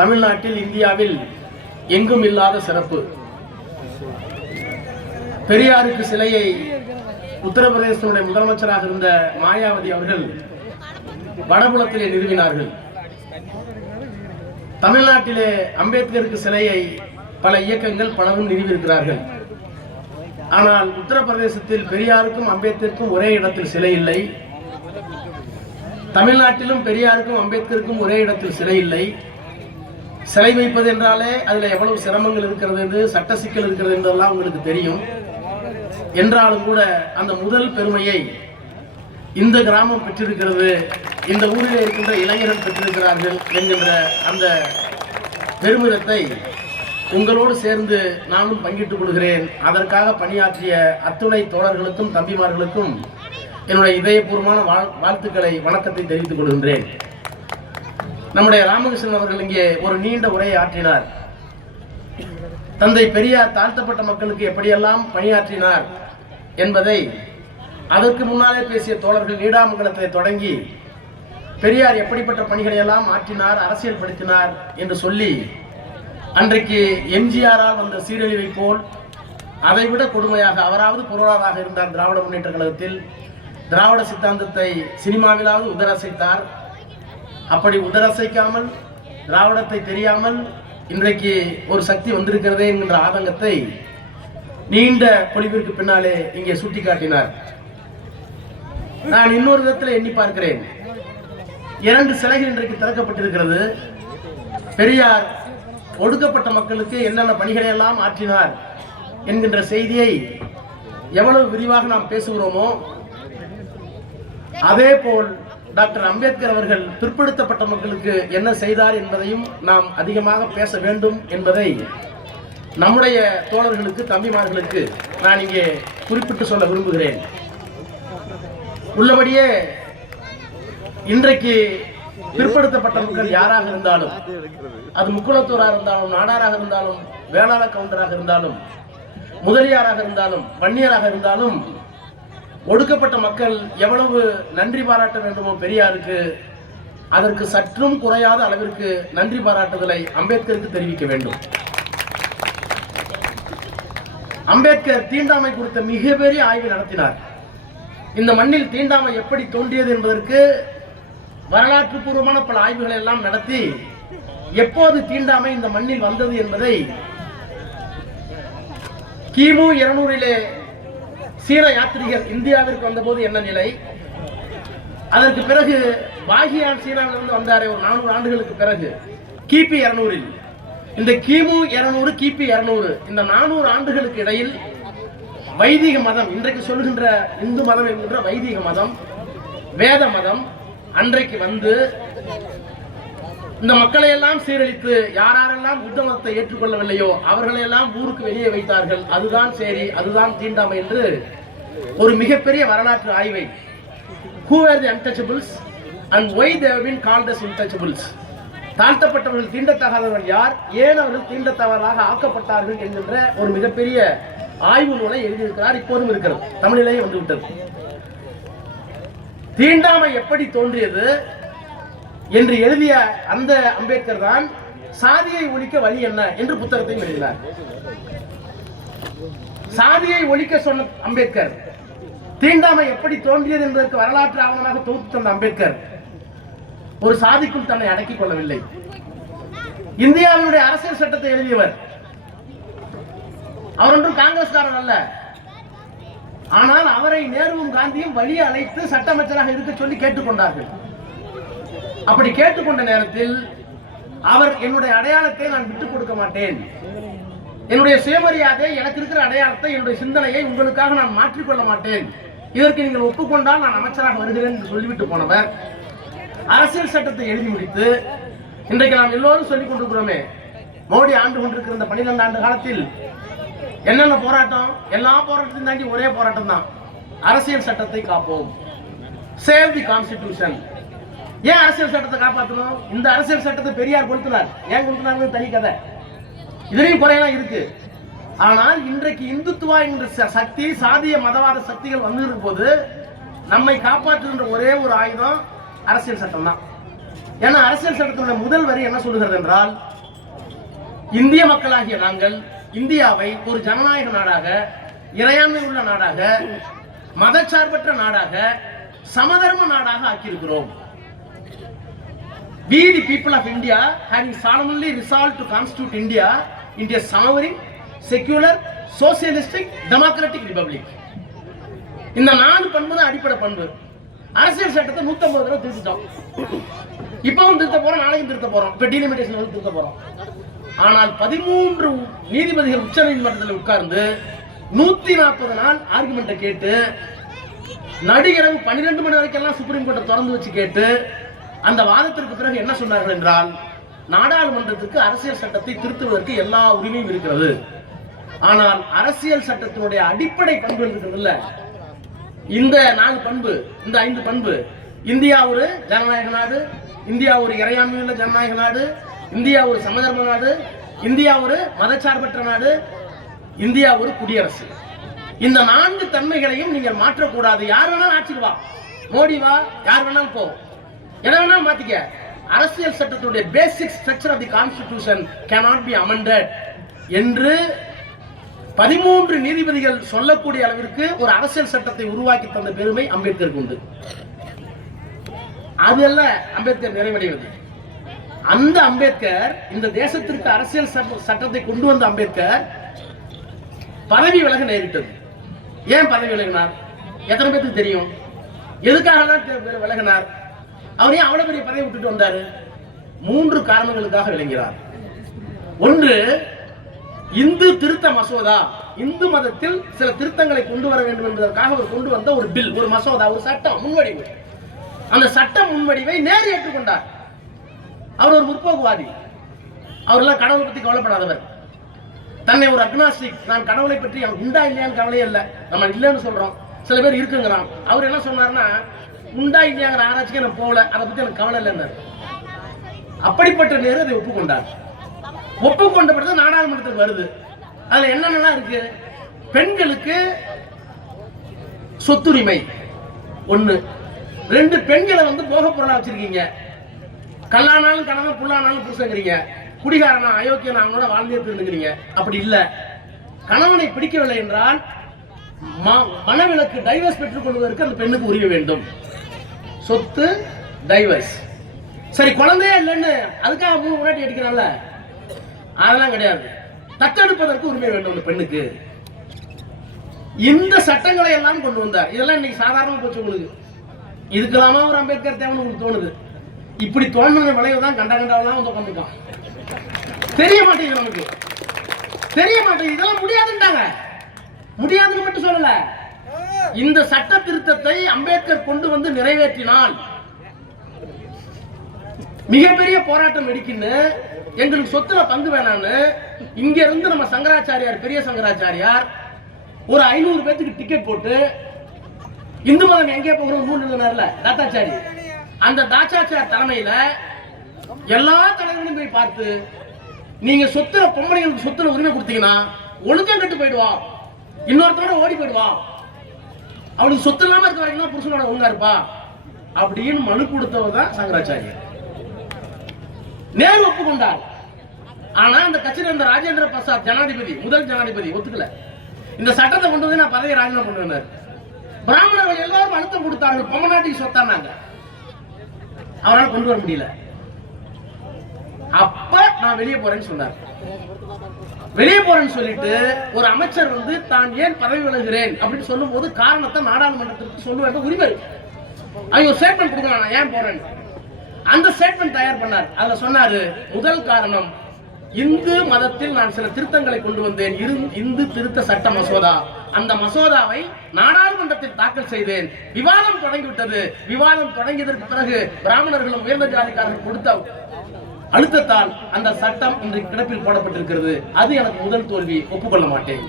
தமிழ்நாட்டில் இந்தியாவில் எங்கும் இல்லாத சிறப்பு. பெரியாருக்கு சிலையை உத்தரப்பிரதேசனுடைய முதலமைச்சராக இருந்த மாயாவதி அவர்கள் வடபுலத்திலே நிறுவினார்கள். தமிழ்நாட்டிலே அம்பேத்கருக்கு சிலையை பல இயக்கங்கள் பலரும் நிறுவியிருக்கிறார்கள். ஆனால் உத்தரப்பிரதேசத்தில் பெரியாருக்கும் அம்பேத்கருக்கும் ஒரே இடத்தில் சிலை இல்லை. தமிழ்நாட்டிலும் பெரியாருக்கும் அம்பேத்கருக்கும் ஒரே இடத்தில் சிலை இல்லை. சிலை வைப்பது என்றாலே அதில் எவ்வளவு சிரமங்கள் இருக்கிறது என்று, சட்ட சிக்கல் இருக்கிறது என்றெல்லாம் உங்களுக்கு தெரியும். என்றாலும் கூட அந்த முதல் பெருமையை இந்த கிராமம் பெற்றிருக்கிறது, இந்த ஊரில் இருக்கின்ற இளைஞர்கள் பெற்றிருக்கிறார்கள் என்கின்ற அந்த பெருமிதத்தை உங்களோடு சேர்ந்து நானும் பங்கிட்டுக் கொள்கிறேன். அதற்காக பணியாற்றிய அத்துணை தோழர்களுக்கும் தம்பிமார்களுக்கும் என்னுடைய இதயபூர்வமான வாழ்த்துக்களை, வணக்கத்தை தெரிவித்துக் கொள்கின்றேன். நம்முடைய ராமகிருஷ்ணன் அவர்கள் இங்கே ஒரு நீண்ட உரையை ஆற்றினார். தந்தை பெரியார் தாழ்த்தப்பட்ட மக்களுக்கு எப்படியெல்லாம் பணியாற்றினார் என்பதை அதற்கு முன்னாலே பேசிய தோழர்கள் நீடாமங்கலத்தை தொடங்கி பெரியார் எப்படிப்பட்ட பணிகளை எல்லாம் ஆற்றினார், அரசியல் படுத்தினார் என்று சொல்லி, அன்றைக்கு எம்ஜிஆரால் வந்த சீரழிவை போல் அதைவிட கொடுமையாக அவராவது பொருளாதார இருந்தார். திராவிட முன்னேற்ற கழகத்தில் திராவிட சித்தாந்தத்தை சினிமாவிலாவது உதரசைத்தார். அப்படி உதரசைக்காமல், திராவிடத்தை தெரியாமல் இன்றைக்கு ஒரு சக்தி வந்திருக்கிறதே என்கின்ற ஆதங்கத்தை நீண்ட பொழிவிற்கு பின்னாலே இங்கே சுட்டிக்காட்டினார். நான் இன்னொரு விதத்தில் எண்ணி பார்க்கிறேன். 2 சிலைகள் இன்றைக்கு திறக்கப்பட்டிருக்கிறது. பெரியார் ஒடுக்கப்பட்ட மக்களுக்கு என்னென்ன பணிகளை எல்லாம் ஆற்றினார் என்கின்ற செய்தியை எவ்வளவு விரிவாக நாம் பேசுகிறோமோ, அதே போல் டாக்டர் அம்பேத்கர் அவர்கள் பிற்படுத்தப்பட்ட மக்களுக்கு என்ன செய்தார் என்பதையும் நாம் அதிகமாக பேச வேண்டும் என்பதை நம்முடைய தோழர்களுக்கு, தம்பிமார்களுக்கு நான் இங்கே குறிப்பிட்டு சொல்ல விரும்புகிறேன். உள்ளபடியே இன்றைக்கு பிற்படுத்தப்பட்ட மக்கள் யாராக இருந்தாலும், அது முக்குளத்தூராக இருந்தாலும், நாடாராக இருந்தாலும், வேளாள கவுண்டராக இருந்தாலும், முதலியாராக இருந்தாலும், வன்னியராக இருந்தாலும், ஒடுக்கப்பட்ட மக்கள் எவ்வளவு நன்றி பாராட்ட வேண்டுமோ பெரியாருக்கு, அதற்கு சற்றும் குறையாத அளவிற்கு நன்றி பாராட்டுதலை அம்பேத்கருக்கு தெரிவிக்க வேண்டும். அம்பேத்கர் தீண்டாமை குறித்த மிகப்பெரிய ஆய்வு நடத்தினார். இந்த மண்ணில் தீண்டாமை எப்படி தோன்றியது என்பதற்கு வரலாற்று பூர்வமான பல ஆய்வுகளை எல்லாம் நடத்தி, எப்போது தீண்டாமை இந்த மண்ணில் வந்தது என்பதை கிமு 200 சீன யாத்திரிகர் இந்தியாவிற்கு வந்தபோது என்ன நிலை, அதற்கு பிறகு வாகியான் சீனாவிலிருந்து வந்தாரே ஒரு 400 ஆண்டுகளுக்கு பிறகு கிபி 200, இந்த கிமு 200 கிபி 200 இந்த 400 ஆண்டுகளுக்கு இடையில் வைதிக மதம், இன்றைக்கு சொல்கின்ற இந்து மதம் என்கின்ற வைதிக மதம், வேத மதம் அன்றைக்கு வந்து இந்த மக்களை எல்லாம் சீரழித்து யாரெல்லாம் புத்த மதத்தை ஏற்றுக்கொள்ளவில்லையோ அவர்களை எல்லாம் ஊருக்கு வெளியே வைத்தார்கள். அதுதான் சரி, அதுதான் தீண்டாமை என்று ஒரு மிகப்பெரிய வரலாற்று ஆய்வை, who were the untouchables and why they have been called as untouchables, தாழ்த்தப்பட்டவர்கள் தீண்டத்தகாதவர்கள் யார், ஏன் அவர்கள் தீண்டத்தவர்களாக ஆக்கப்பட்டார்கள் என்கின்ற ஒரு மிகப்பெரிய ஆய்வு நூலை எழுதியிருக்கிறார். இப்போதும் இருக்கிறது, தமிழிலேயே வந்துவிட்டது. தீண்டாமை எப்படி தோன்றியது என்று எழுதிய அந்த அம்பேத்கர் தான் சாதியை ஒழிக்க வழி என்ன என்று புத்தகத்தையும் எழுதினார். சாதியை ஒழிக்க சொன்ன அம்பேத்கர், தீண்டாமை எப்படி தோன்றியது என்பதற்கு வரலாற்று ஆவணமாக தொகுத்து தந்த அம்பேத்கர் ஒரு சாதிக்குள் தன்னை அடக்கிக் கொள்ளவில்லை. இந்தியாவினுடைய அரசியல் சட்டத்தை எழுதியவர். அவர் ஒன்றும் காங்கிரஸ்காரர் அல்ல. ஆனால் அவரை நேருவும் காந்தியும் வழியை அழைத்து சட்ட அமைச்சராக இருக்க சொல்லி கேட்டுக்கொண்டார்கள். அப்படி கேட்டுக்கொண்ட நேரத்தில் அவர், என்னுடைய அடையாளத்தை நான் விட்டுக் கொடுக்க மாட்டேன், என்னுடைய சுயமரியாதை, எனக்கு இருக்கிற அடையாளத்தை, என்னுடைய சிந்தனையை உங்களுக்காக நான் மாற்றிக்கொள்ள மாட்டேன், இதற்கு நீங்கள் ஒப்புக்கொண்டால் நான் அமைச்சராக வருகிறேன் என்று சொல்லிவிட்டு போனவர் அரசியல் சட்டத்தை எழுதி முடித்து, இன்றைக்கு நாம் எல்லோரும் சொல்லிக் கொண்டிருக்கிறோமே, மோடி ஆண்டு கொண்டிருக்கிற இந்த 12 ஆண்டு காலத்தில் என்னென்ன போராட்டம், எல்லா போராட்டத்தையும் தாண்டி ஒரே போராட்டம் தான், அரசியல் சட்டத்தை காப்போம், சேவ் தி கான்ஸ்டிடியூஷன். ஏன் அரசியல் சட்டத்தை காப்பாற்றணும்? இந்த அரசியல் சட்டத்தை பெரியார் கொடுத்தார். ஏன் கொடுத்தார் தனி கதை, இதுலயும் குறையெல்லாம் இருக்கு. ஆனால் இன்றைக்கு இந்துத்துவா என்ற சக்தி, சாதிய மதவாத சக்திகள் வந்திருக்கும் போது நம்மை காப்பாற்றுகின்ற ஒரே ஒரு ஆயுதம் அரசியல் சட்டம் தான். ஏன்னா அரசியல் சட்டத்தினுடைய முதல் வரி என்ன சொல்லுகிறது என்றால், இந்திய மக்களாகிய நாங்கள் இந்தியாவை ஒரு ஜனநாயக நாடாக, இறையாண்மை உள்ள நாடாக, மதச்சார்பற்ற நாடாக, சமதர்ம நாடாக ஆக்கியிருக்கிறோம். We the people of India having solemnly resolved to constitute India into a sovereign, secular, socialistic, democratic republic. இந்த 4 பண்பு தான் அடிப்படை பண்பு. அரசியல் சட்டத்தை 150 தடவை திருத்திட்டோம். இப்பவும் திருத்த போறோம், நாளைக்கும் திருத்த போறோம். இப்ப டீலிமிட்டேஷன் திருத்த போறோம். ஆனால் 13 நீதிபதிகள் உச்ச நீதிமன்றத்தில் உட்கார்ந்து 140 நாள் ஆர்குமெண்ட்டை கேட்டு, நடுஇரவு 12 மணி வரைக்கும் சுப்ரீம் கோர்ட்டை திறந்து வச்சு கேட்டு, அந்த வாதத்திற்கு பிறகு என்ன சொன்னார்கள் என்றால், நாடாளுமன்றத்துக்கு அரசியல் சட்டத்தை திருத்துவதற்கு எல்லா உரிமையும் இருக்கிறது. ஆனால் அரசியல் சட்டத்தினுடைய அடிப்படை பண்புகள் இருக்கிறது, இந்த 4 பண்பு, இந்த 5 பண்பு, இந்தியா ஒரு ஜனநாயக நாடு, இந்தியா ஒரு இறையாண்மையுள்ள ஜனநாயக நாடு, இந்தியா ஒரு சமதர்ம நாடு, இந்தியா ஒரு மதச்சார்பற்ற நாடு, இந்தியா ஒரு குடியரசு. இந்த 4 தன்மைகளையும் நீங்கள் மாற்றக்கூடாது. யார் வேணாலும் ஆட்சிக்கு வா, மோடி வா, யார் வேணாலும் போ, எதை வேணாலும் மாத்திக்க. அரசியல் சட்டத்தினுடைய basic structure of the constitution cannot be amended என்று 13 நீதிபதிகள் சொல்லக்கூடிய அளவிற்கு ஒரு அரசியல் சட்டத்தை உருவாக்கி தந்த பெருமை அம்பேத்கருக்கு உண்டு. அதல்ல அம்பேத்கர் நிறைவடைவது. அந்த அம்பேத்கர், இந்த தேசத்திற்கு அரசியல் சட்டத்தை கொண்டு வந்த அம்பேத்கர் பதவி விலக நேரிட்டது. ஏன் பதவி விலகினார்? எத்தனை பேருக்கு தெரியும்? எதுக்காக விலகினார்? அவர் ஏன் அவ்வளவு பெரிய பதவி விட்டுட்டு வந்தாரு? 3 காரணங்களுக்காக விளங்கிறார். ஒன்று, இந்து திருத்த மசோதா, இந்து மதத்தில் சில திருத்தங்களை கொண்டு வர வேண்டும் என்பதற்காக அவர் கொண்டு வந்த ஒரு பில், ஒரு மசோதா, ஒரு சட்டம் முன்வடிவு. அந்த சட்ட முன்வடிவை நேரு ஏற்றுக்கொண்டார். அவர் ஒரு முற்போக்குவாதி. அவரெல்லாம் கடவுளை பத்தி கவலைப்படாதவர். தன்னை ஒரு அக்னாஸ்டிக், நான் கடவுளை பற்றி எனக்கு உண்டா இல்லையான்னு கவலையே இல்லை, நம்ம இல்லைன்னு சொல்றோம், சில பேர் இருக்குங்கிறான். அவர் என்ன சொன்னார்னா, உண்டா இல்லையாங்கிற ஆராய்ச்சிக்கு நான் போகல, அதை பத்தி எனக்கு கவலை இல்லைன்னு. அப்படிப்பட்ட நேரு அதை ஒப்புக்கொண்டார். ஒப்புக்கொண்ட பிறகு நாடாளுமன்றத்துக்கு வருது. அதுல என்னென்னலாம் இருக்கு? பெண்களுக்கு சொத்துரிமை 1. 2, பெண்களை போக பொருளா வச்சிருக்கீங்க. கல்லானாலும் கணவன், புல்லானாலும் புருஷங்கிறீங்க. குடிகாரனா அயோக்கியனா அவனோட வாழ்ந்தே திருந்துங்கிறீங்க. அப்படி இல்ல, கணவனை பிடிக்கவில்லை என்றால் மனவிலக்கு, டைவர்ஸ் பெற்றுக் கொள்வதற்கு அந்த பெண்ணுக்கு உரிமை வேண்டும். சொத்து, டைவர்ஸ். சரி, குழந்தையே இல்லைன்னு அதுக்காக 3 முன்னாடி அடிக்கிறான்ல, அதெல்லாம் கிடையாது. தத்தெடுப்பதற்கு உரிமை வேண்டும் அந்த பெண்ணுக்கு. இந்த சட்டங்களை எல்லாம் கொண்டு வந்தார். இதெல்லாம் இன்னைக்கு சாதாரணமா போச்சு உங்களுக்கு. இதுக்கெல்லாமா ஒரு அம்பேத்கர் தேவைன்னு உங்களுக்கு தோணுது. இப்படி தோணுன விளைவுதான் கண்டாவெல்லாம் உட்காந்துருக்கான். தெரிய மாட்டேங்குது, நமக்கு தெரிய மாட்டேங்குது. இதெல்லாம் முடியாதுன்றாங்க. முடியாதுன்னு மட்டும் சொல்லல, இந்த சட்ட திருத்தத்தை அம்பேத்கர் கொண்டு வந்து நிறைவேற்றினால் மிகப்பெரிய போராட்டம் வெடிக்குன்னு, எங்களுக்கு சொத்துல பங்கு வேணான்னு இங்க இருந்து நம்ம சங்கராச்சாரியார், பெரிய சங்கராச்சாரியார் ஒரு 500 பேத்துக்கு டிக்கெட் போட்டு, இந்து மதம் எங்கே போகிறோம் 3 தாத்தாச்சாரி, அந்த தாத்தாச்சார் தலைமையில எல்லா தலைவர்களும் போய் பார்த்து, நீங்க சொத்துல, பொம்பளைங்களுக்கு சொத்துல உரிமை கொடுத்தீங்கன்னா ஒழுக்கம் கட்டு போயிடுவான், இன்னொருத்தரோட ஓடி போயிடுவான், அவனுக்கு சொத்து இல்லாம இருக்க வரைக்கும் புருஷனோட ஒழுங்கா இருப்பா அப்படின்னு மனு கொடுத்தவர் தான் சங்கராச்சாரியர். நேரு ஒப்புக்கொண்டார். ஆனா அந்த கட்சியில இருந்த ராஜேந்திர பிரசாத் ஜனாதிபதி, முதல் ஜனாதிபதி ஒத்துக்கல. இந்த சட்டத்தை கொண்டு வந்து நான் பதவி ராஜினாமா பண்ணுவேன். பிராமணர்கள் எல்லாரும் அழுத்தம் கொடுத்தார்கள், பொம்மநாட்டிக்கு சொத்தானாங்க. அவரால் கொண்டு வர முடியல. அப்ப நான் வெளியே போறேன்னு சொன்னார். வெளியே போறேன்னு சொல்லிட்டு ஒரு அமைச்சர் தான் ஏன் பதவி விலகுகிறேன் அப்படின்னு சொல்லும் போது காரணத்தை நாடாளுமன்றத்திற்கு சொல்ல வேண்டிய உரிமை இருக்கு. அவங்க ஸ்டேட்மெண்ட் கொடுக்கலாம், நான் ஏன் போறேன். அந்த ஸ்டேட்மெண்ட் தயார் பண்ணார். அதுல சொன்னாரு, முதல் காரணம், இந்து மதத்தில் நான் சில திருத்தங்களை கொண்டு வந்தேன், இந்து திருத்த சட்ட மசோதா. அந்த மசோதாவை நாடாளுமன்றத்தில் தாக்கல் செய்தேன். விவாதம் தொடங்கிவிட்டது. விவாதம் தொடங்கியதற்கு பிறகு பிராமணர்களும் உயர்ந்த ஜாதிக்காரர்கள் கொடுத்த அழுத்தத்தால் அந்த சட்டம் இன்றைக்கு கிடப்பில் போடப்பட்டிருக்கிறது. அது எனக்கு முதல் தோல்வி, ஒப்புக்கொள்ள மாட்டேன்.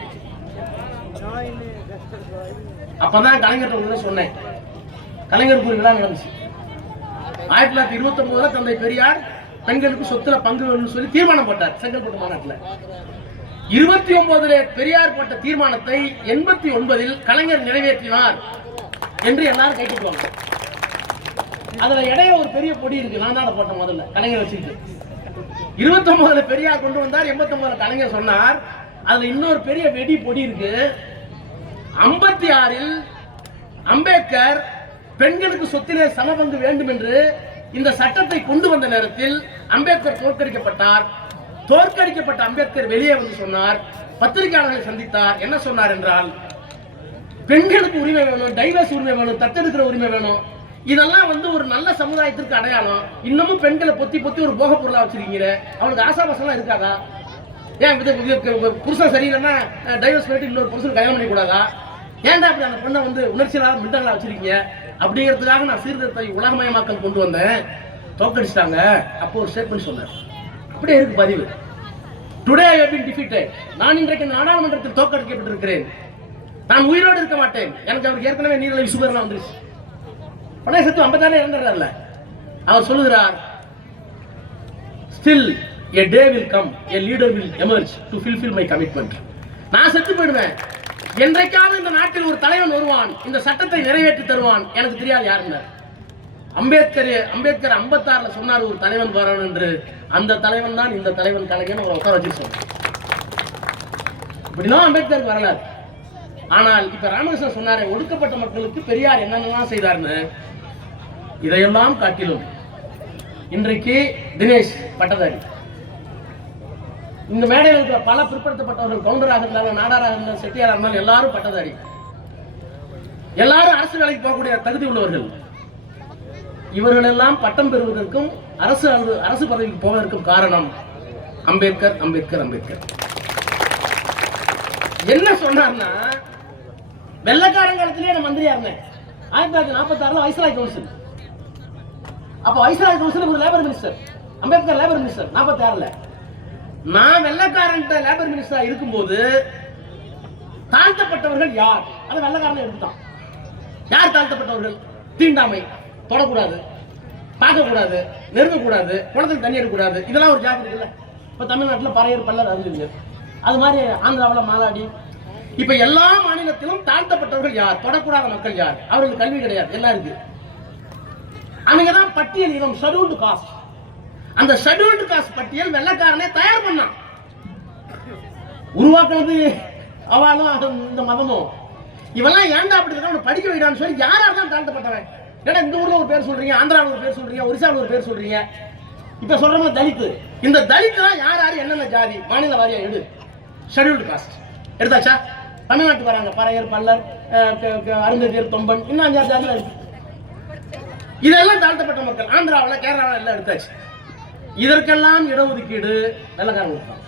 அப்பதான் கலைஞர் சொன்னேன். கலைஞர் விழா நடந்துச்சு 1929 தந்தை பெரியார் பெண்களுக்கு சொத்துல பங்கு வேணும்னு சொல்லி தீர்மானம் போட்டார் செங்கல்பட்டு மாநாட்டில். 29 பெரியார் போட்ட தீர்மானத்தை 89 கலைஞர் நிறைவேற்றினார் என்று எல்லாரும் கைட்டுவாங்க. அதுல இடையில ஒரு பெரிய கொடி இருக்கு. நான் தான் அதை போட்டேன் முதல்ல, கலைஞர் வச்சுக்கிட்டு. 29 பெரியார் கொண்டு வந்தார், 89 கலைஞர் சொன்னார். அதுல இன்னொரு பெரிய வெடி பொடி இருக்கு. 56 அம்பேத்கர் பெண்களுக்கு சொத்திலே சமபங்கு வேண்டும் என்று இந்த சட்டத்தை கொண்டு வந்த நேரத்தில் அம்பேத்கர் தோற்கடிக்கப்பட்டார். தோற்கடிக்கப்பட்ட அம்பேத்கர் வெளியே வந்து சொன்னார், பத்திரிகையாளர்களை சந்தித்தார். என்ன சொன்னார் என்றால், பெண்களுக்கு உரிமை வேணும், டைவர்ஸ் உரிமை வேணும், தத்தெடுக்கிற உரிமை வேணும். இதெல்லாம் வந்து ஒரு நல்ல சமுதாயத்திற்கு அடையாளம். இன்னமும் பெண்களை பொத்தி பொத்தி ஒரு போக பொருளா வச்சிருக்கீங்க. அவனுக்கு ஆசாபாசம்லாம் இருக்காதா? ஏன் புருஷன் சரியில்லைன்னா டைவர்ஸ் பண்ணிட்டு இன்னொரு புருஷன் கல்யாணம் பண்ணி கூடாதா? ஏன்டா அப்படி அந்த பெண்ணை வந்து உணர்ச்சியாளர் மிண்டங்களா வச்சிருக்கீங்க? அப்படிங்கிறதுக்காக நான் சீர்திருத்தத்தை உலகமயமாக்கல் கொண்டு வந்தேன். தோற்கடிச்சிட்டாங்க. அப்போ ஒரு ஸ்டேட்மெண்ட் சொன்னார். அப்படியே இருக்கு பதிவு. Today I have been defeated. நான் இன்றைக்கு நாடாளுமன்றத்தில் தோற்கடிக்கப்பட்டிருக்கிறேன். நான் உயிரோடு இருக்க மாட்டேன். எனக்கு அவருக்கு ஏற்கனவே நீரிழிவு சுகர்லாம் வந்துருச்சு. பழைய சத்து 56 இறந்துடுறாருல. அவர் சொல்லுகிறார், still a day will come, a leader will emerge to fulfill my commitment. நான் செத்து போயிடுவேன். என்றைக்காவது இந்த நாட்டில் ஒரு தலைவன் வருவான், இந்த சட்டத்தை நிறைவேற்றி தருவான். எனக்கு தெரியாது யாருன்னு. அம்பேத்கர் 56 சொன்னார் ஒரு தலைவன் வரணும் என்று. அந்த தலைவன் தான் இந்த தலைவன் கலைஞன். அவரை உட்கார வச்சு சொன்னார். இப்படிதான் அம்பேத்கருக்கு வரலாறு. ஆனால் இப்ப ராமகிருஷ்ணன் சொன்னாரே, ஒடுக்கப்பட்ட மக்களுக்கு பெரியார் என்னென்னலாம் செய்தார்னு. இதையெல்லாம் காட்டிலும் இன்றைக்கு தினேஷ் பட்டதாரி, இந்த மேடையில் இருக்கிற பல பிற்படுத்தப்பட்டவர்கள், கவுண்டராக இருந்தாலும், நாடாராக இருந்தாலும், செட்டியாராக இருந்தாலும் எல்லாரும் பட்டதாரி. எல்லாரும் அரசு வேலைக்கு போகக்கூடிய தகுதி உள்ளவர்கள். இவர்கள் எல்லாம் பட்டம் பெறுவதற்கும் அரசு பதவிக்கு போவதற்கும் காரணம் அம்பேத்கர், அம்பேத்கர், அம்பேத்கர். என்ன சொன்னார்னா, வெள்ளக்காரன் காலத்திலேயே நான் மந்திரியா இருந்தேன். 1946 வைஸ்ராய் கவுன்சில். அப்ப வைஸ்ராய் கவுன்சில் ஒரு labour minister, Ambedkar labour minister. 46 நான் வெள்ளக்காரன் லேபர் மினிஸ்டரா இருக்கும்போது தாழ்த்தப்பட்டவர்கள் யார், அதை வெள்ளக்காரன் எடுத்துட்டான். யார் தாழ்த்தப்பட்டவர்கள்? தீண்டாமை, தொடக்கூடாது, பார்க்கக்கூடாது, நெருங்கக்கூடாது, குளத்துக்கு தண்ணி எடுக்கக்கூடாது. இதெல்லாம் ஒரு ஜாதி இருக்குல்ல. இப்ப தமிழ்நாட்டில் பறையர், பல்லர், அறிஞர், அது மாதிரி ஆந்திராவில் மாலாடி. இப்ப எல்லா மாநிலத்திலும் தாழ்த்தப்பட்டவர்கள் யார், தொடக்கூடாத மக்கள் யார், அவர்களுக்கு கல்வி கிடையாது, எல்லாம் இருக்கு. அவங்கதான் பட்டியல் இனம், ஷெட்யூல்டு காஸ்ட். அந்த ஷெட்யூல்டு காஸ்ட் பட்டியல் வெள்ளக்காரனே தயார் பண்ணான். உருவாக்குறது அவளும் இந்த மதமும். இவெல்லாம் ஏன்டா அப்படி இருக்க, படிக்க வைடான்னு சொல்லி யாராக தான் தாழ்த்தப்பட்டவன். ஏன்னா இந்த ஊர்ல ஒரு பேர் சொல்றீங்க, ஆந்திராவில் ஒரு பேர் சொல்றீங்க, ஒரிசாவில் ஒரு பேர் சொல்றீங்க. இப்ப சொல்றவங்க தலித்து. இந்த தலித்துலாம் யார் யாரு என்னென்ன ஜாதி மாநில வாரியா எடு. ஷெட்யூல்டு காஸ்ட் எடுத்தாச்சா? தமிழ்நாட்டுக்கு வராங்க, பறையர், பல்லர், அருந்ததியர், தொம்பன், இன்னும் 5 ஜாதியில் இருக்கு. இதெல்லாம் தாழ்த்தப்பட்ட மக்கள். ஆந்திராவில், கேரளாவில் எல்லாம் எடுத்தாச்சு. இதற்கெல்லாம் இடஒதுக்கீடு வெள்ளக்காரன் கொடுத்தான்.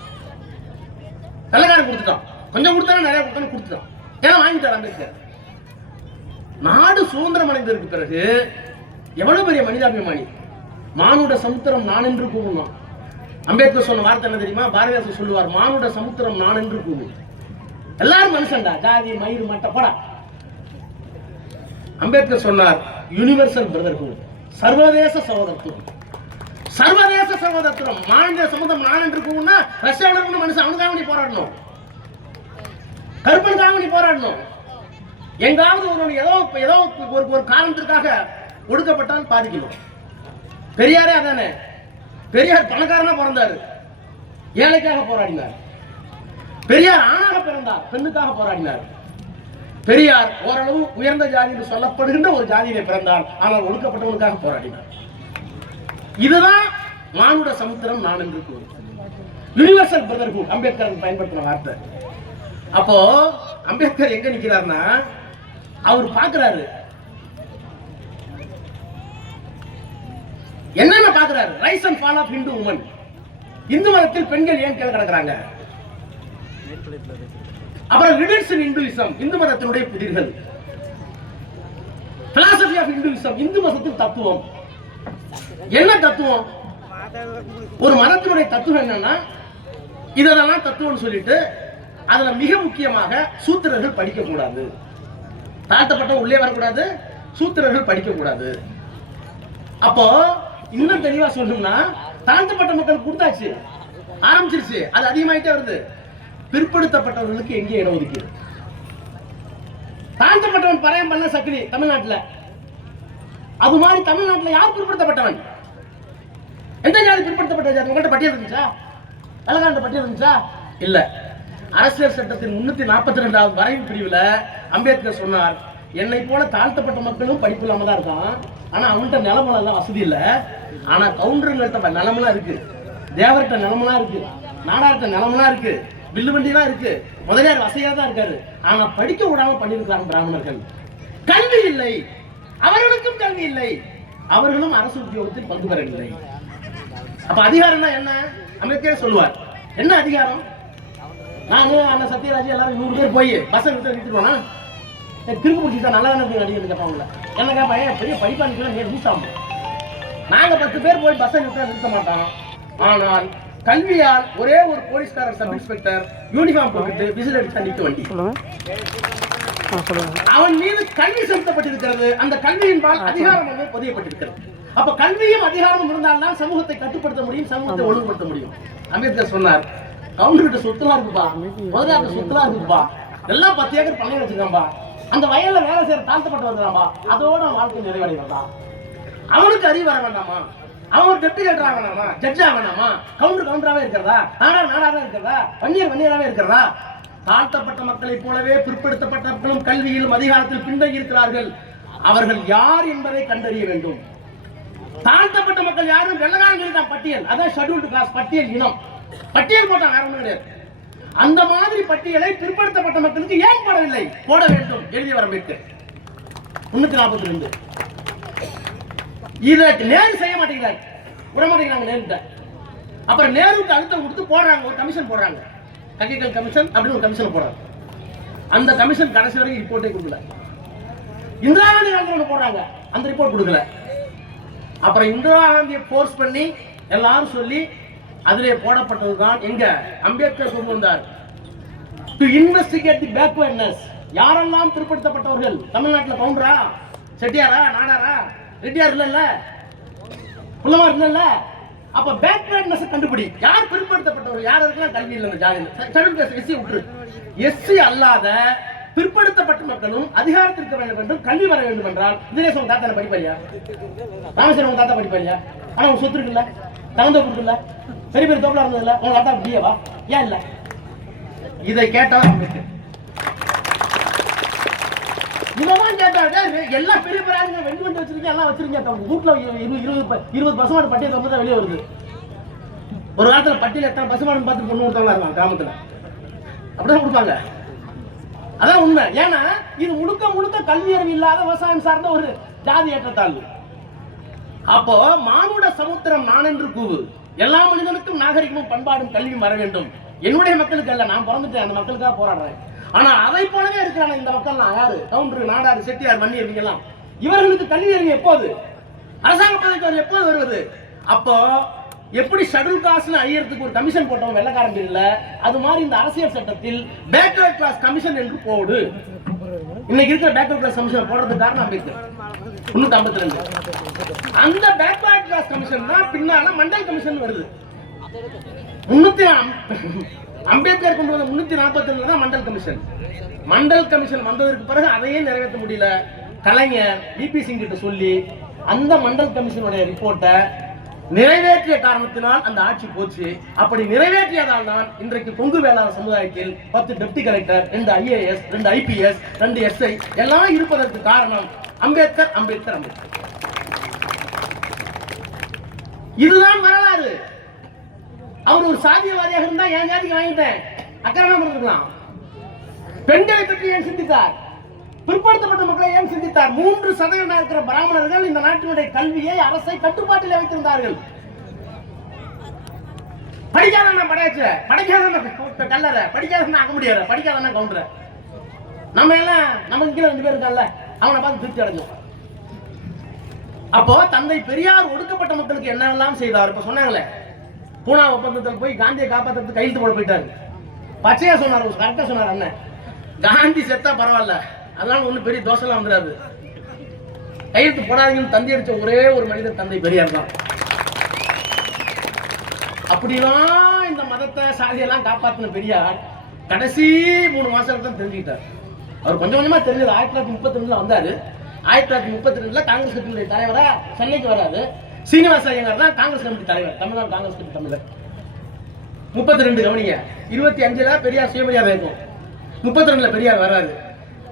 வெள்ளக்காரன் கொடுத்துட்டான். கொஞ்சம் கொடுத்தாலும் நிறைய கொடுத்தாலும் கொடுத்துட்டான். ஏன்னா வாங்கிட்டார் அம்பேத்கர். நாடு சுதந்திரம் அடைந்ததற்கு பிறகு எவ்வளவு பெரிய மனிதாபிமானி. மானுட சமுத்திரம் நான் என்று கூறுவான். அம்பேத்கர் சொன்ன வார்த்தை என்ன தெரியுமா? பாரதிதாசன் சொல்லுவார், மானுட சமுத்திரம் நான் என்று கூறு. எல்லாரும் மனுஷன்டா, ஜாதி மயிறு மட்ட போடா. அம்பேத்கர் சொன்னார், யூனிவர்சல் பிரதர்ஹுட், சர்வதேச சகோதரத்துவம். சர்வதேச சகோதரத்துவம், மாநில சமுதாயம் நான் என்று கூறுனா ரஷ்யாவில் இருக்கிற மனுஷன் அவனுக்காக நீ போராடணும், கருப்பனுக்காக நீ போராடணும். எங்காவது ஏதோ ஒரு காரணத்திற்காக ஒடுக்கப்பட்டால் பாதிக்கணும். பெரியாரே அதானே. பெரியார் பணக்காரனா பிறந்தாரு, ஏழைக்காக போராடினார். பெரியார் ஆணாக பிறந்தார், பெண்ணுக்காக போராடினார். பெரியார் ஓரளவு உயர்ந்த ஜாதி என்று சொல்லப்படுகின்ற ஒரு ஜாதியிலே பிறந்தார், ஆனால் ஒடுக்கப்பட்டவனுக்காக போராடினார். இதுதான் மானுட சமுத்திரம் நான் என்று கூறு. யூனிவர்சல் பிரதர்ஹுட் அம்பேத்கர் பயன்படுத்தின வார்த்தை. அப்போ அம்பேத்கர் எங்க நிக்கிறார்னா, அவர் பார்க்கிறாரு என்னென்ன பார்க்கிறாரு. Rise and fall of Hindu women. இந்து மதத்தில் பெண்கள் ஏன் கீழே கிடக்கிறாங்க. அப்புறம் ரிடன்ஸ் இன் இந்துயிசம், இந்து மதத்தினுடைய புதிர்கள். பிலாசபி ஆஃப் இந்துயிசம், இந்து மதத்தின் தத்துவம். என்ன தத்துவம்? ஒரு மதத்தினுடைய தத்துவம் என்னன்னா, இதெல்லாம் தத்துவம் சொல்லிட்டு அதுல மிக முக்கியமாக சூத்திரர்கள் படிக்க கூடாது, தாழ்த்தப்பட்ட உள்ளே வரக்கூடாது, சூத்திரர்கள் படிக்க கூடாது. அப்போ இன்னும் தெளிவா சொல்லணும்னா, தாழ்த்தப்பட்ட மக்கள் கொடுத்தாச்சு, ஆரம்பிச்சிருச்சு, அது அதிகமாயிட்டே வருது. பிற்படுத்தப்பட்டவர்களுக்கு எங்கே இடம் ஒதுக்கீடு? தாழ்த்தப்பட்டவன் பறையம் பண்ண சக்தி தமிழ்நாட்டில் அது மாதிரி தமிழ்நாட்டில் யார் பிற்படுத்தப்பட்டவன்? எந்த ஜாதி பிற்படுத்தப்பட்ட ஜாதி? உங்கள்கிட்ட பட்டியல் இருந்துச்சா? வெள்ளக்காரன் பட்டியல் இருந்துச்சா? இல்ல. அரசியல் சட்டத்தின் 342வது வரைவு பிரிவுல அம்பேத்கர் சொன்னார், என்னை போல தாழ்த்தப்பட்ட மக்களும் படிப்பு இல்லாம தான் இருக்கான், ஆனா அவன்கிட்ட நிலமெல்லாம் வசதி இல்ல, ஆனா கவுண்டருங்கள்ட்ட நிலமெல்லாம் இருக்கு, தேவர்கிட்ட நிலமெல்லாம் இருக்கு, நாடார்கிட்ட நிலமெல்லாம் இருக்கு, வில்லு வண்டி தான் இருக்கு, முதலியார் வசதியா தான் இருக்காரு, ஆனா படிக்க விடாம பண்ணிருக்காங்க பிராமணர்கள். கல்வி இல்லை, அவர்களுக்கும் கல்வி இல்லை, அவர்களும் அரசு உத்தியோகத்தில் பங்கு பெறவில்லை. அப்ப அதிகாரம் என்ன? அம்பேத்கர் சொல்லுவார், என்ன அதிகாரம்? நானு அண்ணன் சத்யராஜ் எல்லாரும் 100 பேர் போய் பஸ் நிறுத்திடுவோம்னா திருக்கு பிடிச்சிட்டா நல்லா தானே அடிக்கிறது கேட்பாங்கள. என்ன கேட்பாங்க, பெரிய படிப்பாளிகள் யூஸ் ஆகும். நாங்க 10 பேர் போய் பஸ் நிறுத்த மாட்டோம். ஆனால் கல்வியால் ஒரே ஒரு போலீஸ்காரர் சப் இன்ஸ்பெக்டர் யூனிஃபார்ம் போட்டுட்டு விசில் அடிச்சா நிக்க வண்டி. அவன் மீது கல்வி செலுத்தப்பட்டிருக்கிறது. அந்த கல்வியின் பால் அதிகாரம் பதியப்பட்டிருக்கிறது. அப்ப கல்வியும் அதிகாரமும் இருந்தால்தான் சமூகத்தை கட்டுப்படுத்த முடியும், சமூகத்தை ஒழுங்குபடுத்த முடியும். அம்பேத்கர் சொன்னார், கவுண்டர்கிட்ட சொத்துலாம் இருக்குப்பா, முதலாளி சொத்துலாம் இருக்குப்பா, எல்லாம் 10 ஏக்கர் பண்ணை வச்சிருக்கான்பா, அந்த வயல்ல வேலை செய்யற தாழ்த்தப்பட்டு வந்துடாம்பா, அதோட வாழ்க்கை நிறைவடைகிறதா? அவனுக்கு அறிவு வர வேண்டாமா? அவன் ஒரு டெப்டி கலெக்டர் ஆக வேணாமா? ஜட்ஜ் ஆக வேணாமா? கவுண்டராகவே இருக்கிறதா? நாடாக இருக்கிறதா? வன்னியராகவே இருக்கிறதா? தாழ்த்தப்பட்ட மக்களை போலவே பிற்படுத்தப்பட்ட மக்களும் கல்வியிலும் அதிகாரத்தில் பின்தங்கி இருக்கிறார்கள். அவர்கள் யார் என்பதை கண்டறிய வேண்டும். தாழ்த்தப்பட்ட மக்கள் யாரும் வெள்ளக்காரன் பட்டியல், அதான் ஷெட்யூல்டு கிளாஸ் பட்டியல் இனம் பட்டியல் போட்டாங்க, வேற ஒண்ணும் கிடையாது. அந்த மாதிரி பட்டியலை பிற்படுத்தப்பட்ட மக்களுக்கு ஏன் போடவில்லை? போட வேண்டும், எழுதியவர் அம்பேத்கர் 342. இதை நேரு செய்ய மாட்டேங்கிறாங்க, விட மாட்டேங்கிறாங்க நேருட்ட. அப்புறம் நேருக்கு அழுத்தம் கொடுத்து போடுறாங்க, ஒரு கமிஷன் போடுறாங்க, அக்ரிகல்ச்சர் கமிஷன் அப்படின்னு ஒரு கமிஷன் போடுறாங்க. அந்த கமிஷன் கடைசி வரைக்கும் ரிப்போர்ட்டே கொடுக்கல. இந்திரா காந்தி காலத்தில் போடுறாங்க, அந்த ரிப்போர்ட் கொடுக்கல. அப்புறம் இந்திரா காந்தியை போர்ஸ் பண்ணி எல்லாரும் சொல்லி அதிலே போடப்பட்டதுதான் எங்க அம்பேத்கர் கொண்டு வந்தார், டு இன்வெஸ்டிகேட் தி பேக்வர்ட்னஸ். யாரெல்லாம் பிற்படுத்தப்பட்டவர்கள் தமிழ்நாட்டில்? கவுண்டரா, செட்டியாரா, நாடாரா, ரெட்டியார் இல்ல, புலமார் இல்ல. அப்ப பேக்வர்ட்னஸ் கண்டுபிடி, யார் பிற்படுத்தப்பட்டவர்கள், யார் இருக்கலாம் கல்வி இல்லை ஜாதியில். எஸ்சி விட்டுரு, எஸ்சி அல்லாத பிற்படுத்தப்பட்ட மக்களும் அதிகாரத்திற்கு வேண்டும் என்றும் கல்வி வர வேண்டும் என்றால் தினேஷ் உங்க தாத்தா படிப்பாரியா? ராமேஸ்வரம் உங்க தாத்தா படிப்பாரியா? ஆனா உங்க சொத்து இருக்குல்ல, தகுந்த இருக்குல்ல, பெரிய பெரிய தோப்பில் இருந்ததில்ல, உங்க தாத்தா பிஏவா? ஏன் இல்ல? இதை கேட்டவன் இதெல்லாம் கேட்டாங்க. எல்லா பெரிய பெரிய வெண்டு வண்டி வச்சிருக்கீங்க, எல்லாம் வச்சிருக்கீங்க. வீட்டுல 20 பசுமாடு பட்டியல் வந்து வெளியே வருது. ஒரு காலத்துல பட்டியல் எத்தனை பசுமாடு பார்த்து பொண்ணு கொடுத்தவங்களா இருக்காங்க கிராமத்துல, அப்படிதான் கொடுப்பாங்க. அதான் உண்மை. ஏன்னா இது முழுக்க முழுக்க கல்வி அறிவு இல்லாத விவசாயம் சார்ந்த ஒரு ஜாதி ஏற்றத்தாழ்வு. அப்போ மானுட சமுத்திரம் நான் என்று கூவு, எல்லா மனிதனுக்கும் நாகரிகமும் பண்பாடும் கல்வியும் வர வேண்டும். என்னுடைய மக்களுக்கு அல்ல, நான் பிறந்துட்டேன், அந்த மக்களுக்காக போராடுறேன். ஆனா அதை போலவே இருக்கிறாங்க இந்த மக்கள். யாரு? கவுண்டர், நாடார், செட்டியார், வன்னியர், இவங்கெல்லாம். இவர்களுக்கு கல்வி அறிவு எப்போது? அரசாங்க பதவி எப்போது வருவது? அப்போ எப்படி ஷெட்யூல் காஸ்ட் ஐயறதுக்கு ஒரு கமிஷன் போட்டோம் வெள்ளக்காரன் இல்ல, அது மாதிரி இந்த அரசியல் சட்டத்தில் பேக்வர்ட் கிளாஸ் கமிஷன் என்று போடு. இன்னைக்கு இருக்கிற பேக்வர்ட் கிளாஸ் கமிஷன் போடுறதுக்கு காரணம் அம்பேத்கர் 352. அந்த பேக்வர்ட் கிளாஸ் கமிஷன் தான் பின்னால மண்டல் கமிஷன் வருது. அம்பேத்கர் கொண்டு வந்த 342 தான் மண்டல் கமிஷன். மண்டல் கமிஷன் வந்ததற்கு பிறகு அதையே நிறைவேற்ற முடியல. கலைஞர் விபி சிங் கிட்ட சொல்லி அந்த மண்டல் கமிஷனுடைய ரிப்போர்ட்டை நிறைவேற்றிய காரணத்தினால் அந்த ஆட்சி போச்சு. அப்படி நிறைவேற்றியதால் தான் இன்றைக்கு கொங்கு வேளாண் சமுதாயத்தில் 10 deputy collector, 2 IAS, 2 IPS, 2 SI எல்லாம் இருப்பதற்கு காரணம் அம்பேத்கர், அம்பேத்கர், அம்பேத்கர். இதுதான் வரலாறு. அவர் ஒரு சாதியவாதியாக இருந்தா என் ஜாதிக்கு வாங்கிட்டேன் அக்கிரமம் இருக்கலாம். பெண்களை பற்றி ஏன் சிந்தித்தார்? பிற்படுத்தப்பட்ட மக்களை ஏன் சிந்தித்தார்? 3% இருக்கிற பிராமணர்கள் இந்த நாட்டினுடைய கல்வியை அரசை கட்டுப்பாட்டில் வைத்திருந்தார்கள். படிக்காத படையாச்சு, படிக்காத கல்லற, படிக்காத ஆக முடியாது, படிக்காத கவுண்டர. நம்ம எல்லாம் நமக்கு கீழே 2 பேர் இருக்கல, அவனை பார்த்து திருப்தி அடைஞ்சோம். அப்போ தந்தை பெரியார் ஒடுக்கப்பட்ட மக்களுக்கு என்னெல்லாம் செய்தார்? இப்ப சொன்னாங்களே, பூனா ஒப்பந்தத்தில் போய் காந்தியை காப்பாற்றுறதுக்கு கையெழுத்து போட போயிட்டாரு. பச்சையா சொன்னார், கரெக்டா சொன்னார் அண்ணன். காந்தி செத்தா பரவாயில்ல, அதனால ஒன்றும் பெரிய தோசைலாம் வந்துடாது, கையெழுத்து போடாதீங்கன்னு தந்தி அடிச்ச ஒரே ஒரு மனிதர் தந்தை பெரியார் தான். அப்படிலாம் இந்த மதத்தை சாதியெல்லாம் காப்பாற்றின பெரியார் கடைசி 3 மாசத்துல தான் தெரிஞ்சுக்கிட்டார். அவர் கொஞ்சம் கொஞ்சமா தெரிஞ்சது. 1932 வந்தாரு. 1932 காங்கிரஸ் கட்சியினுடைய தலைவரா சென்னைக்கு வராது. சீனிவாச ஐயங்கார் தான் காங்கிரஸ் கமிட்டி தலைவர், தமிழ்நாடு காங்கிரஸ் கமிட்டி தமிழர். 32 கவனிங்க. 25ல பெரியார் சுயமரியாதை இருக்கும், 32ல பெரியார் வராது.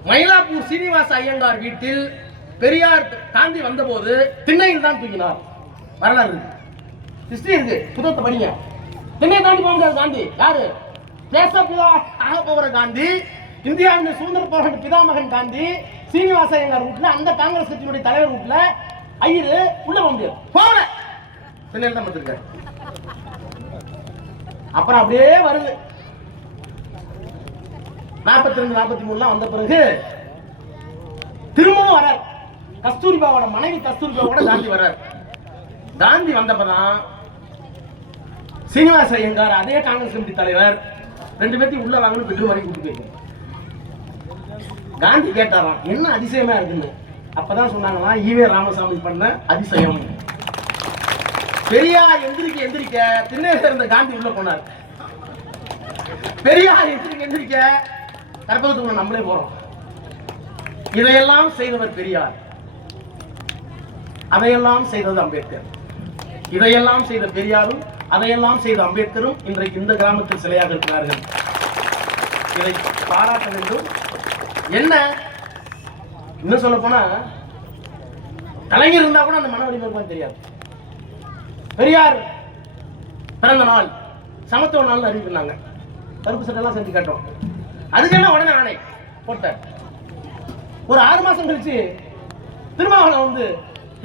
மயிலாப்பூர் சீனிவாச ஐயங்கார் வீட்டில் பெரியார் காந்தி வந்தபோது திண்ணையில் தான் தூங்கினார். வரலாறு இருக்கு, ஹிஸ்டரி இருக்கு, புத்தகத்தை படிங்க. திண்ணை தாண்டி போக முடியாது காந்தி. யாரு? தேசப்பிதா ஆக போகிற காந்தி, இந்தியாவின் சுதந்திர போராட்ட பிதாமகன் காந்தி சீனிவாச ஐயங்கார் வீட்டுல, அந்த காங்கிரஸ் கட்சியினுடைய தலைவர் வீட்டுல ஐயரு உள்ள போக முடியாது. போகல, திண்ணையில் தான் பத்திருக்காரு. அப்புறம் அப்படியே வருது 42 43 வந்த பிறகு திரும்பவும் வரார். கஸ்தூரிபாவோட மனைவி கஸ்தூரிபாவோட காந்தி வரார். காந்தி வந்தப்பதான் சீனிவாச ஐயங்கார் அதே காங்கிரஸ் கமிட்டி தலைவர் 2 பேர்த்தையும் உள்ள வாங்கன்னு பெட்ரூம் வரைக்கும் கூட்டு போயிருக்காங்க. காந்தி கேட்டாராம், என்ன அதிசயமா இருக்குன்னு. அப்பதான் சொன்னாங்களா, ஈவே ராமசாமி பண்ண அதிசயம். பெரியார் எந்திரிக்க எந்திரிக்க திண்ணையில இருந்த காந்தி உள்ள போனார். பெரியார் எந்திரிக்க எந்திரிக்க கற்பகத்துக்குள்ள நம்மளே போறோம். இதையெல்லாம் செய்தவர் பெரியார், அதையெல்லாம் செய்தது அம்பேத்கர். இதையெல்லாம் செய்த பெரியாரும் அதையெல்லாம் செய்த அம்பேத்கரும் இன்றைக்கு இந்த கிராமத்தில் சிலையாக இருக்கிறார்கள். இதை பாராட்ட வேண்டும். என்ன இன்னும் சொல்ல போனா, கலைஞர் இருந்தா கூட அந்த மன வலிமை தெரியாது. பெரியார் பிறந்த நாள் சமத்துவ நாள் அறிவிக்கிறாங்க, கருப்பு சட்டை எல்லாம் செஞ்சு காட்டுறோம். அதுக்கு என்ன உடனே ஆணை போட்ட. ஒரு 6 மாசம் கழிச்சு திருமாவளவன் வந்து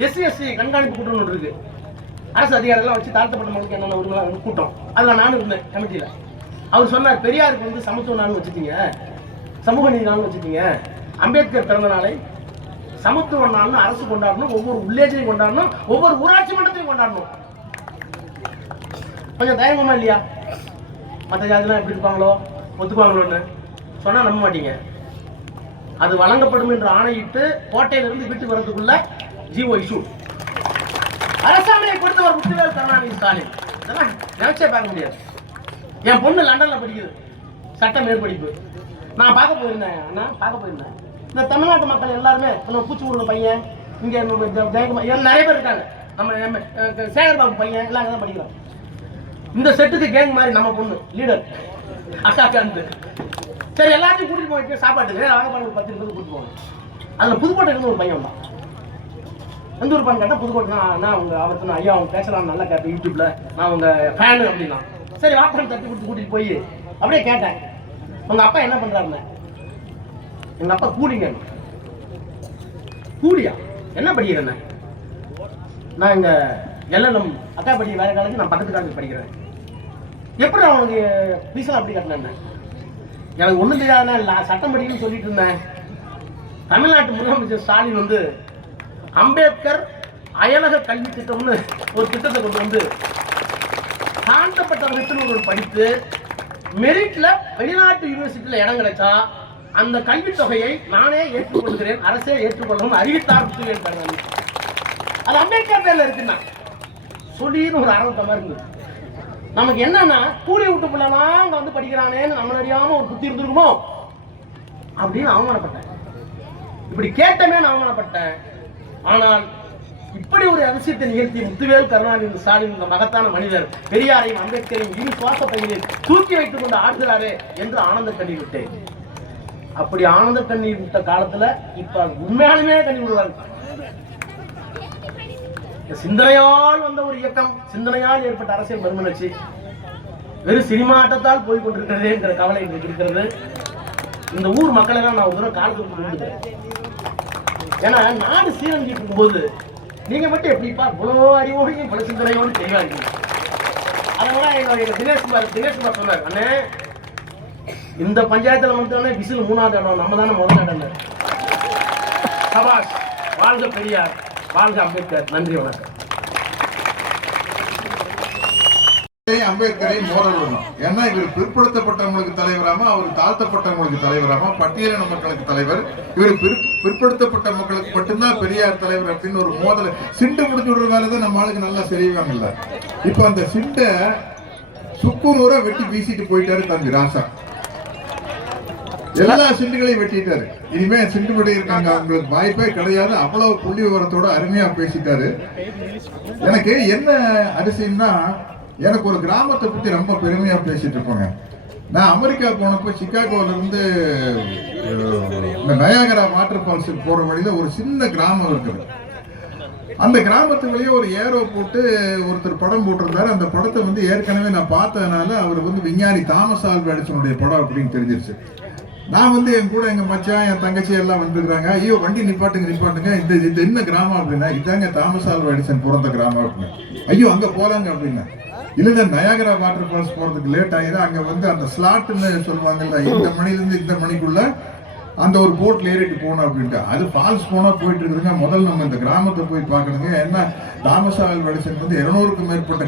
SC/ST கண்காணிப்பு கூட்டம் ஒன்று இருக்கு. அரசு அதிகாரிகள் வச்சு தாழ்த்தப்பட்ட மக்களுக்கு என்னென்ன உரிமை கூட்டம், அதில் நானும் இருந்தேன் கமிட்டியில். அவர் சொன்னார், பெரியாருக்கு வந்து சமத்துவ நாள் வச்சுட்டீங்க, சமூக நீதி நாள் வச்சுட்டீங்க, அம்பேத்கர் பிறந்த நாளை சமத்துவ நாள்னு அரசு கொண்டாடணும், ஒவ்வொரு வில்லேஜையும் கொண்டாடணும், ஒவ்வொரு ஊராட்சி மன்றத்தையும் கொண்டாடணும். கொஞ்சம் தைரியமா இல்லையா? மற்ற ஜாதிலாம் எப்படி இருப்பாங்களோ ஒத்துக்குவாங்களோன்னு சொன்னா நம்ப மாட்டீங்க. அது வழங்கப்படும் என்று ஆணையிட்டு கோட்டையிலிருந்து வீட்டுக்கு வரதுக்குள்ள ஜிஓ இஷ்யூ. அரசாணையை கொடுத்தவர் முத்துவேல் கருணாநிதி ஸ்டாலின். இதெல்லாம் நினைச்சே பார்க்க முடியாது. என் பொண்ணு லண்டன்ல படிக்குது, சட்ட மேற்படிப்பு. நான் பார்க்க போயிருந்தேன் அண்ணா, பார்க்க போயிருந்தேன். இந்த தமிழ்நாட்டு மக்கள் எல்லாருமே பூச்சி ஊடுற பையன் இங்க நிறைய பேர் இருக்காங்க. நம்ம சேகர்பாபு பையன் எல்லாம் தான் படிக்கிறாங்க. இந்த செட்டுக்கு கேங் மாதிரி நம்ம பொண்ணு லீடர் அக்காக்காந்து. சரி, எல்லாத்தையும் கூட்டிட்டு போயிட்டு சாப்பாட்டுக்கு வாங்கப்பாடு 10 பேர் கூட்டிட்டு போவாங்க. அதில் புதுக்கோட்டை இருந்து ஒரு பையன் தான். எந்த ஒரு பையன் கேட்டால் புதுக்கோட்டை. நான் உங்க அவருக்கு ஐயா அவங்க பேசலாம் நல்லா கேட்பேன் யூடியூப்ல, நான் உங்க ஃபேனு அப்படின்னா. சரி, வாப்படம் தட்டி கொடுத்து கூட்டிட்டு போய் அப்படியே கேட்டேன், உங்க அப்பா என்ன பண்றாருன்னு. எங்க அப்பா கூலிங்க. கூலியா? என்ன படிக்கிறேன் நான்? இங்க LLM அக்கா படி வேற காலேஜ், நான் பக்கத்து காலேஜ் படிக்கிறேன். எப்படி அவனுக்கு ஃபீஸெல்லாம் அப்படி கட்டினேன்? எனக்கு ஒன்றும் தெரியாதுன்னா சட்டம் படிக்கணும்னு சொல்லிட்டு இருந்தேன். தமிழ்நாட்டு முதலமைச்சர் ஸ்டாலின் வந்து அம்பேத்கர் அயலக கல்வி திட்டம்னு ஒரு திட்டத்தை கொண்டு வந்து தாழ்த்தப்பட்டவர்கள் படித்து மெரிட்ல வெளிநாட்டு யூனிவர்சிட்டியில இடம் கிடைச்சா அந்த கல்வித் தொகையை நானே ஏற்றுக்கொள்கிறேன், அரசே ஏற்றுக்கொள்ளணும் அறிவித்தார். அது அம்பேத்கர் பேர்ல இருக்குன்னா சொல்லின்னு ஒரு அரவத்தமா இருந்தது. நமக்கு என்னன்னா, கூலி விட்டு பிள்ளைலாம் அங்க வந்து படிக்கிறானேன்னு நம்மள அறியாம ஒரு புத்தி இருந்திருக்குமோ அப்படின்னு அவமானப்பட்டேன். இப்படி கேட்டமே நான் அவமானப்பட்டேன். ஆனால் இப்படி ஒரு அதிசயத்தை நிகழ்த்தி முத்துவேல் கருணாநிதி ஸ்டாலின் இந்த மகத்தான மனிதர் பெரியாரையும் அம்பேத்கரையும் இரு சுவாச பகுதியில் தூக்கி வைத்துக் கொண்டு ஆடுகிறாரே என்று ஆனந்த கண்ணீர் விட்டேன். அப்படி ஆனந்த கண்ணீர் விட்ட காலத்துல இப்ப உண்மையாலுமே கண்ணீர் விடுவாங்க. சிந்தனையால் வந்த ஒரு இயக்கம், சிந்தனையால் ஏற்பட்ட அரசியல் மறுமலர்ச்சி வெறும் சினிமா ஆட்டத்தால் போய் கொண்டிருக்கிறதே என்கிற கவலை இன்றைக்கு இருக்கிறது. இந்த ஊர் மக்களை தான் நான் ஒரு தடவை காலத்துக்கு விடுகிறேன். ஏன்னா நாடு சீரழிஞ்சிட்டு இருக்கும்போது நீங்க மட்டும் எப்படிப்பா இவ்வளோ அறிவோடு பல சிந்தனையோடு தெளிவா இருக்கீங்க. அதனால என்னுடைய தினேஷ்குமார் சொன்னார், அண்ணே இந்த பஞ்சாயத்துல மட்டும் விசில் 3வது இடம், நம்ம தானே முதல் இடம். சபாஷ், வாழ்க பெரியார், வாழ்க அம்பேத்கர். நன்றி, வணக்கம். அம்பேத்கரை மோதல் விடணும். ஏன்னா இவர் பிற்படுத்தப்பட்டவங்களுக்கு தலைவராம, அவர் தாழ்த்தப்பட்டவங்களுக்கு தலைவராம, பட்டியலின மக்களுக்கு தலைவர், இவர் பிற்படுத்தப்பட்ட மக்களுக்கு மட்டும்தான் பெரியார் தலைவர் அப்படின்னு ஒரு மோதல் சிண்டு முடிச்சு விடுற வேலை தான் நம்ம ஆளுக்கு நல்லா செய்வாங்கல்ல. இப்ப அந்த சிண்டை சுக்குநூறா வெட்டி வீசிட்டு போயிட்டாரு தம்பி ராசா. எல்லா சிண்டுகளையும் வெட்டிட்டாரு. இனிமே சிண்டு வெட்டி இருக்காங்க அவங்களுக்கு வாய்ப்பே கிடையாது. அவ்வளவு புள்ளி விவரத்தோட அருமையா பேசிட்டாரு. எனக்கு என்ன அதிசயம்னா, எனக்கு ஒரு கிராமத்தை பத்தி ரொம்ப பெருமையா பேசிட்டு இருப்பாங்க. நான் அமெரிக்கா போனப்போ சிகாகோல இருந்து இந்த நயாகரா வாட்டர் ஃபால்ஸுக்கு போற வழியில ஒரு சின்ன கிராமம் இருக்குது. அந்த கிராமத்துக்குள்ளேயே ஒரு ஏரோ போட்டு ஒருத்தர் படம் போட்டிருந்தாரு. அந்த படத்தை வந்து ஏற்கனவே நான் பார்த்ததுனால அவர் வந்து விஞ்ஞானி தாமஸ் ஆல்வா எடிசனுடைய படம் அப்படின்னு தெரிஞ்சிருச்சு. நான் வந்து என் கூட எங்க மச்சான் என் தங்கச்சி எல்லாம் வந்துருக்காங்க. ஐயோ வண்டி நிப்பாட்டுங்க, இது என்ன கிராமம் அப்படின்னா, இதாங்க தாமஸ் ஆல்வா எடிசன் பிறந்த கிராமம் அப்படின்னு. ஐயோ அங்க போலாங்க அப்படின்னா, இல்ல நயாகரா வாட்டர் ஃபால்ஸ் போறதுக்கு லேட் ஆயிடும். அங்க வந்து அந்த ஸ்லாட்னு சொல்லுவாங்கல்ல, இந்த மணில இருந்து இந்த மணிக்குள்ள அந்த ஒரு போட்ல ஏறிட்டு போனோம் அப்படின்ட்டு. அது ஃபால்ஸ் போனா போயிட்டு இருக்குதுங்க. முதல்ல நம்ம இந்த கிராமத்தை போய் பார்க்கணுங்க. ஏன்னா தாமஸ் ஆல்வா எடிசன் வந்து 200க்கும் மேற்பட்ட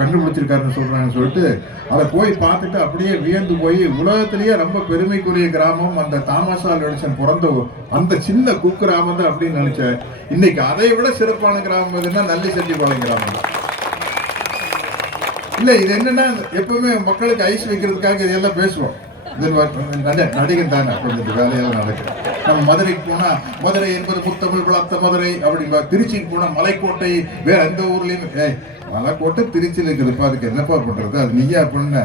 கண்டுபிடிச்சிருக்காருன்னு சொல்றாங்கன்னு சொல்லிட்டு அதை போய் பார்த்துட்டு அப்படியே வியந்து போய், உலகத்திலேயே ரொம்ப பெருமைக்குரிய கிராமம் அந்த தாமஸ் ஆல்வா எடிசன் பிறந்த அந்த சின்ன குக்கிராமம் தான் அப்படின்னு நினைச்சேன். இன்னைக்கு அதை விட சிறப்பான கிராமம் எதுன்னா நல்லிசெட்டிபாளையம் கிராமம் தான். இல்ல இது என்னன்னா, எப்பவுமே மக்களுக்கு ஐஸ் வைக்கிறதுக்காக இதெல்லாம் பேசுவோம். நடிகன் தானே கொஞ்சம் வேலையெல்லாம் நடக்குது. நம்ம மதுரைக்கு போனா மதுரை என்பது முத்தமிழ் வளர்த்த மதுரை அப்படின்பா. திருச்சிக்கு போனா மலைக்கோட்டை, வேற எந்த ஊர்லயும் மலைக்கோட்டை திருச்சியில் இருக்குதுப்பா, அதுக்கு என்னப்பா பண்றது, அது நீயா பண்ண.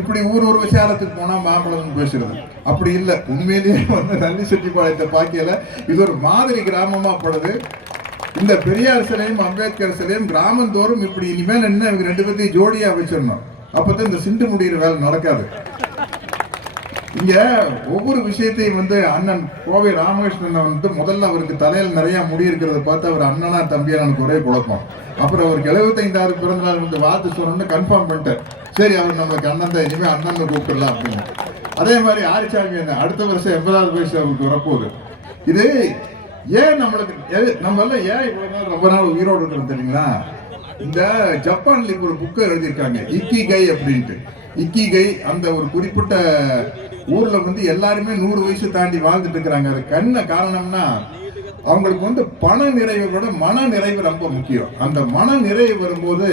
இப்படி ஒரு விசாரத்துக்கு போனா மாம்பழம்னு பேசுறது. அப்படி இல்லை, உண்மையிலேயே வந்து நல்லிசெட்டிபாளையத்தை பாக்கியல இது ஒரு மாதிரி கிராமமா படுது. இந்த பெரியார் சிலையும் அம்பேத்கர் சிலையும் கிராமந்தோறும் இப்படி இனிமேல் என்ன இவங்க ரெண்டு பேர்த்தையும் ஜோடியா வச்சிடணும். அப்பதான் இந்த சிண்டு முடிகிற வேலை நடக்காது. இங்க ஒவ்வொரு விஷயத்தையும் வந்து அண்ணன் கோவை ராமகிருஷ்ணன் வந்து முதல்ல அவருக்கு தலையில் நிறைய முடி இருக்கிறத பார்த்து அவர் அண்ணனா தம்பியா எனக்கு ஒரே குழப்பம். அப்புறம் அவருக்கு 75வது பிறந்த நாள் வந்து வாழ்த்து சொன்னோன்னு கன்ஃபார்ம் பண்ணிட்டேன். சரி அவர் நம்மளுக்கு அண்ணன் தான், இனிமே அண்ணன் கூப்பிடலாம் அப்படின்னு. அதே மாதிரி ஆரிச்சாமி என்ன அடுத்த வருஷம் 80வது வயசு அவருக்கு வரப்போகுது. இது ஏன் நம்மளுக்கு நம்ம எல்லாம் ஏன் இவ்வளவு நாள் ரொம்ப நாள் உயிரோடு இருக்கிறோம் தெரியுங்களா? இந்த ஜப்பான்ல ஒரு புக்கை எழுதியிருக்காங்க, இக்கிகை அப்படின்ட்டு. இக்கிகை அந்த ஒரு குறிப்பிட்ட ஊர்ல வந்து எல்லாருமே 100 வயசு தாண்டி வாழ்ந்துட்டு இருக்கிறாங்க. அதுக்கு என்ன காரணம்னா, அவங்களுக்கு வந்து பண நிறைவை விட மன நிறைவு ரொம்ப முக்கியம். அந்த மன நிறைவு வரும்போது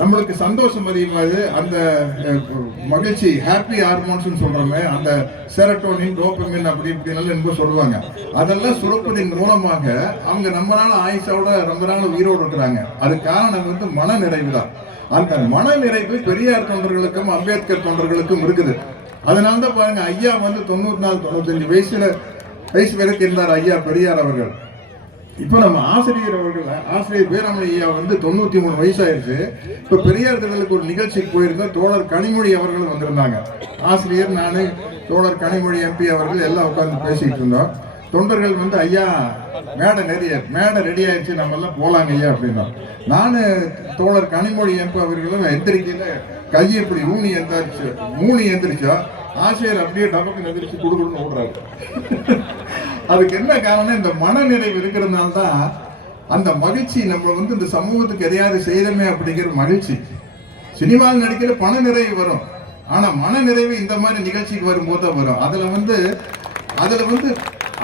நம்மளுக்கு சந்தோஷம் அதிகமாகுது. அந்த மகிழ்ச்சி, ஹாப்பி ஹார்மோன்ஸ் சொல்றோமே, அந்த செரட்டோனின், டோபமின் அப்படி இப்படின்னு என்பது சொல்லுவாங்க. அதெல்லாம் சுரப்பதின் மூலமாக அவங்க ரொம்ப நாள் ஆயுஷோட ரொம்ப நாள் உயிரோடு இருக்கிறாங்க. அது காரணம் வந்து மன நிறைவு தான். அந்த மன நிறைவு பெரியார் தொண்டர்களுக்கும் அம்பேத்கர் தொண்டர்களுக்கும் இருக்குது. அதனால்தான் பாருங்க, ஐயா வந்து 94-95 வயசு வரைக்கும் இருந்தார் ஐயா பெரியார் அவர்கள். இப்ப நம்ம ஆசிரியர் பேராமணி ஐயா வந்து 93 வயசாயிருச்சு. இப்ப பெரியார் திடலுக்கு ஒரு நிகழ்ச்சிக்கு போயிருந்தோம். தோழர் கனிமொழி அவர்கள் வந்திருந்தாங்க. ஆசிரியர், நானு, தோழர் கனிமொழி எம்பி அவர்கள் எல்லாம் உட்கார்ந்து பேசிட்டு இருந்தோம். தொண்டர்கள் வந்து ஐயா மேடை ரெடி ஆயிடுச்சு, நம்ம எல்லாம் போலாங்க ஐயா அப்படின்னா. நானு தோழர் கனிமொழி எம்பி அவர்களும் எந்திரிக்கையில கையை இப்படி மூணி எந்திரிச்சா ஆசிரியர் அப்படியே டபக்கு எந்திரிச்சு கொடுக்கணும்னு ஓடுறாரு. அதுக்கு என்ன காரணம்? இந்த மன நிறைவு இருக்கிறதுனால தான் அந்த மகிழ்ச்சி. நம்ம வந்து இந்த சமூகத்துக்கு எதையாவது செய்யறமே அப்படிங்கிற மகிழ்ச்சி. சினிமாவில் நடிக்கிற பண நிறைவு வரும், ஆனா மன நிறைவு இந்த மாதிரி நிகழ்ச்சிக்கு வரும்போது தான் வரும்.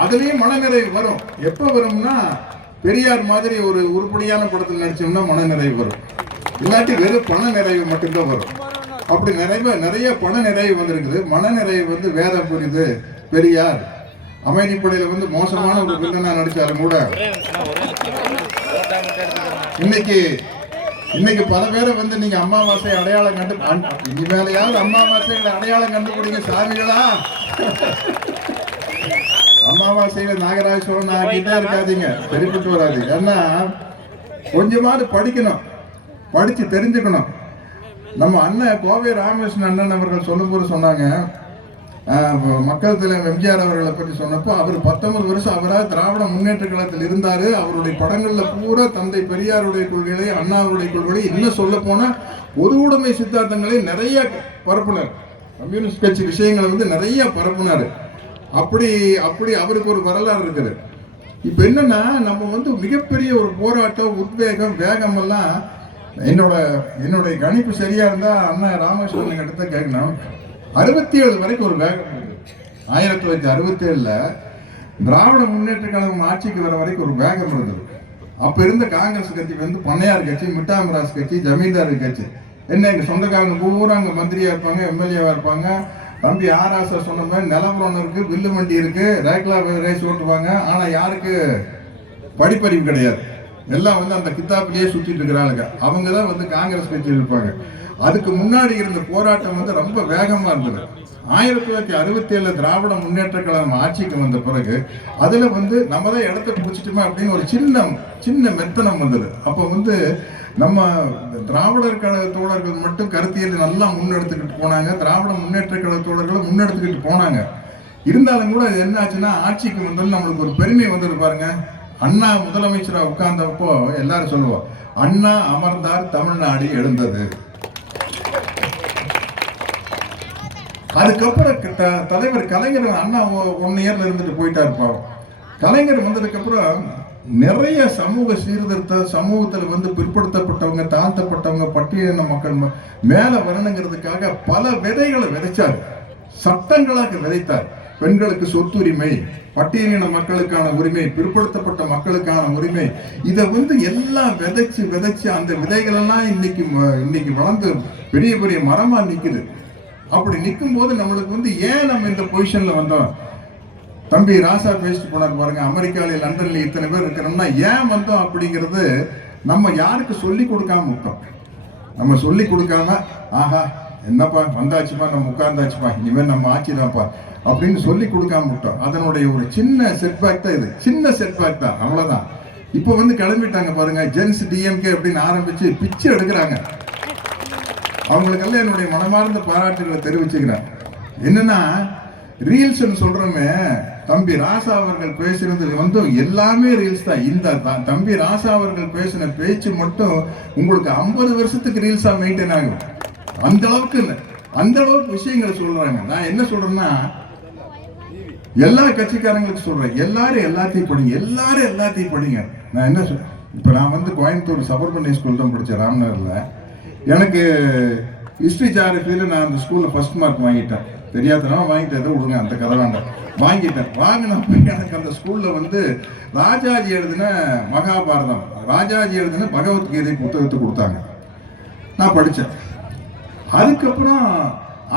அதுலயும் மன நிறைவு வரும். எப்ப வரும்னா, பெரியார் மாதிரி ஒரு உருப்படியான படத்தில் நடிச்சோம்னா மன நிறைவு வரும். இல்லாட்டி வெறும் பண நிறைவு மட்டும்தான் வரும். அப்படி நிறைய பண நிறைவு வந்திருக்குது. மன நிறைவு வந்து வேதம் புரியுது. பெரியார் அமைதிப்படையில வந்து மோசமான ஒரு வில்லனா நடிச்சாலும் கூட இன்னைக்கு பல பேரை வந்து நீங்க அமாவாசை அடையாளம் இனிமேலையாவது அமாவாசைகளை அடையாளம் கண்டுபிடிங்க சாமிகளா. அமாவாசையில நாகராஜேஸ்வரன் ஆகிட்டே இருக்காதீங்க, சரிப்பட்டு வராது. ஏன்னா கொஞ்சமாவது படிக்கணும், படிச்சு தெரிஞ்சுக்கணும். நம்ம அண்ணன் கோவை ராமகிருஷ்ணன் அண்ணன் அவர்கள் சொல்லும்போது சொன்னாங்க, மக்கள் தலைவர் எம்ஜிஆர் அவர்களை பற்றி சொன்னப்போ, அவர் 19 வருஷம் அவராக திராவிட முன்னேற்ற கழகத்தில் இருந்தாரு. அவருடைய படங்கள்ல பூரா தந்தை பெரியாருடைய கொள்கைகளை, அண்ணாவுடைய கொள்கைகளை, இன்னும் சொல்ல போனா பொது உடைமை சித்தாந்தங்களை நிறைய பரப்புனார். கம்யூனிஸ்ட் கட்சி விஷயங்களை வந்து நிறைய பரப்புனாரு. அப்படி அவருக்கு ஒரு வரலாறு இருக்குது. இப்ப என்னன்னா, நம்ம வந்து மிகப்பெரிய ஒரு போராட்டம், உத்வேகம், வேகம் எல்லாம் என்னுடைய கணிப்பு சரியா இருந்தா அண்ணா ராமகிருஷ்ணன் கிட்ட கேட்கணும், 67 வரைக்கும் ஒரு வேகம் இருக்குது. 1967ல திராவிட முன்னேற்ற கழகம் ஆட்சிக்கு வர வரைக்கும் ஒரு வேகம் இருந்தது. அப்ப இருந்த காங்கிரஸ் கட்சி வந்து பண்ணையார் கட்சி, மிட்டாமராஸ் கட்சி, ஜமீன்தார் கட்சி. என்ன, எங்க சொந்தக்காரங்க பூரா அங்க மந்திரியா இருப்பாங்க, எம்எல்ஏவா இருப்பாங்க, தம்பி ஆராசா சொன்ன மாதிரி நிலவரம் இருக்கு, வில்லு வண்டி இருக்கு, ரேக்லா ரேஸ் ஓட்டுவாங்க. ஆனா யாருக்கு படிப்பறிவு கிடையாது. எல்லாம் வந்து அந்த கித்தாப்பிலேயே சுத்திட்டு இருக்கிறாங்க. அவங்க தான் வந்து காங்கிரஸ் கட்சியில் இருப்பாங்க. அதுக்கு முன்னாடி இருந்த போராட்டம் வந்து ரொம்ப வேகமா இருந்தது. 1967 திராவிட முன்னேற்ற கழகம் ஆட்சிக்கு வந்த பிறகு அதுல வந்து நம்ம தான் இடத்த பிடிச்சிட்டோமா அப்படின்னு ஒரு சின்ன மெத்தனம் வந்தது. அப்போ வந்து நம்ம திராவிடர் கழக தோழர்கள் மட்டும் கருத்தியல் நல்லா முன்னெடுத்துக்கிட்டு போனாங்க, திராவிட முன்னேற்ற கழக தோழர்கள் முன்னெடுத்துக்கிட்டு போனாங்க. இருந்தாலும் கூட அது என்ன ஆச்சுன்னா, ஆட்சிக்கு வந்தாலும் நம்மளுக்கு ஒரு பெருமை வந்தது பாருங்க. அண்ணா முதலமைச்சராக உட்கார்ந்தப்போ எல்லாரும் சொல்லுவோம், அண்ணா அமர்ந்தார் தமிழ்நாடு எழுந்தது. அதுக்கப்புறம் தலைவர் கலைஞர் அண்ணா 1 இயர்ல இருந்துட்டு போயிட்டாருப்பா. கலைஞர் வந்ததுக்கு அப்புறம் நிறைய சமூக சீர்திருத்த, சமூகத்துல வந்து பிற்படுத்தப்பட்டவங்க, தாழ்த்தப்பட்டவங்க, பட்டியலின மக்கள் மேல வரணுங்கிறதுக்காக பல விதைகளை விதைச்சார், சட்டங்களாக விதைத்தார். பெண்களுக்கு சொத்துரிமை, பட்டியலின மக்களுக்கான உரிமை, பிற்படுத்தப்பட்ட மக்களுக்கான உரிமை, இதை வந்து எல்லாம் விதைச்சு அந்த விதைகள் எல்லாம் இன்னைக்கு வளர்ந்து பெரிய பெரிய மரமா நிக்குது. அப்படி நிற்கும் போது நம்மளுக்கு வந்து ஏன் நம்ம இந்த பொசிஷன்ல வந்தோம்? தம்பி ராசா பேசிட்டு போனார் பாருங்க, அமெரிக்கால லண்டன்ல இத்தனை பேர் இருக்கிறோம்னா ஏன் வந்தோம் அப்படிங்கிறது நம்ம யாருக்கு சொல்லி கொடுக்காம விட்டோம். நம்ம சொல்லி கொடுக்காம ஆஹா என்னப்பா வந்தாச்சுப்பா, நம்ம உட்கார்ந்தாச்சுப்பா, இனிமேல் நம்ம ஆட்சி தான்ப்பா அப்படின்னு சொல்லி கொடுக்காம விட்டோம். அதனுடைய ஒரு சின்ன செட்பேக் தான் இது, சின்ன செட்பேக் தான், அவ்வளவுதான். இப்போ வந்து கிளம்பிட்டாங்க பாருங்க, ஜென்ஸ் டிஎம்கே அப்படின்னு ஆரம்பிச்சு பிச்சு எடுக்கிறாங்க. அவங்களுக்கெல்லாம் என்னுடைய மனமார்ந்த பாராட்டுகளை தெரிவிச்சுக்கிறேன். என்னன்னா ரீல்ஸ் சொல்றோமே, தம்பி ராசா அவர்கள் பேசுறது வந்து எல்லாமே ரீல்ஸ் தான். இந்த தம்பி ராசா அவர்கள் பேசின பேச்சு மட்டும் உங்களுக்கு 50 வருஷத்துக்கு ரீல்ஸா மெயின்டைன் ஆகும். அந்த அளவுக்கு விஷயங்களை சொல்றாங்க. நான் என்ன சொல்றேன்னா, எல்லா கட்சிக்காரங்களுக்கு சொல்றேன், எல்லாரும் எல்லாத்தையும் படிங்க. நான் என்ன சொல்றேன், இப்ப நான் வந்து கோயம்புத்தூர் சபர்பன் ஸ்கூல் தான் படிச்சேன், ராம்நகர்ல. எனக்கு ஹிஸ்டரி ஜாகிரபியில் நான் அந்த ஸ்கூலில் ஃபர்ஸ்ட் மார்க் வாங்கிட்டேன். தெரியாதனால வாங்கிட்டு எதோ விடுங்க, அந்த கதை வேண்டாம். வாங்கினப்ப எனக்கு அந்த ஸ்கூலில் வந்து ராஜாஜி எழுதின மகாபாரதம், ராஜாஜி எழுதின பகவத்கீதை புத்தகத்தை கொடுத்தாங்க. நான் படித்தேன். அதுக்கப்புறம்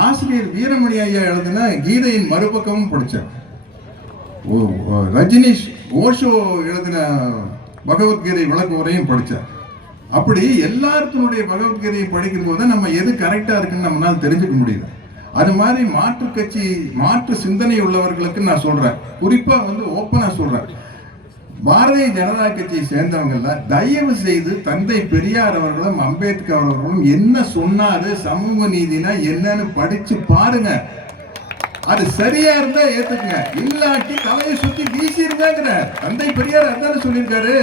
ஆசிரியர் வீரமணி ஐயா எழுதின கீதையின் மறுபக்கமும் படித்தேன். ரஜினிஷ் ஓஷோ எழுதின பகவத்கீதை விளக்க உரையும் படித்தேன். அப்படி எல்லாத்தினுடைய பகவத்கீதையை படிக்கும் போது நம்ம எது கரெக்டா இருக்குன்னு நம்மளால தெரிஞ்சுக்க முடியுது. அது மாதிரி மாற்று சிந்தனை உள்ளவர்களுக்கு நான் சொல்றேன், குறிப்பா வந்து ஓப்பனா சொல்றேன், பாரதிய ஜனதா கட்சியை சேர்ந்தவங்க தயவு செய்து தந்தை பெரியார் அவர்களும் அம்பேத்கர் அவர்களும் என்ன சொன்னாரு, சமூக நீதினா என்னன்னு படிச்சு பாருங்க. அது சரியா இருந்தா ஏத்துக்குங்க, இல்லாட்டி தலையை சுத்தி வீசிருந்தாங்கிற தந்தை பெரியார் அதான சொல்லியிருக்காரு.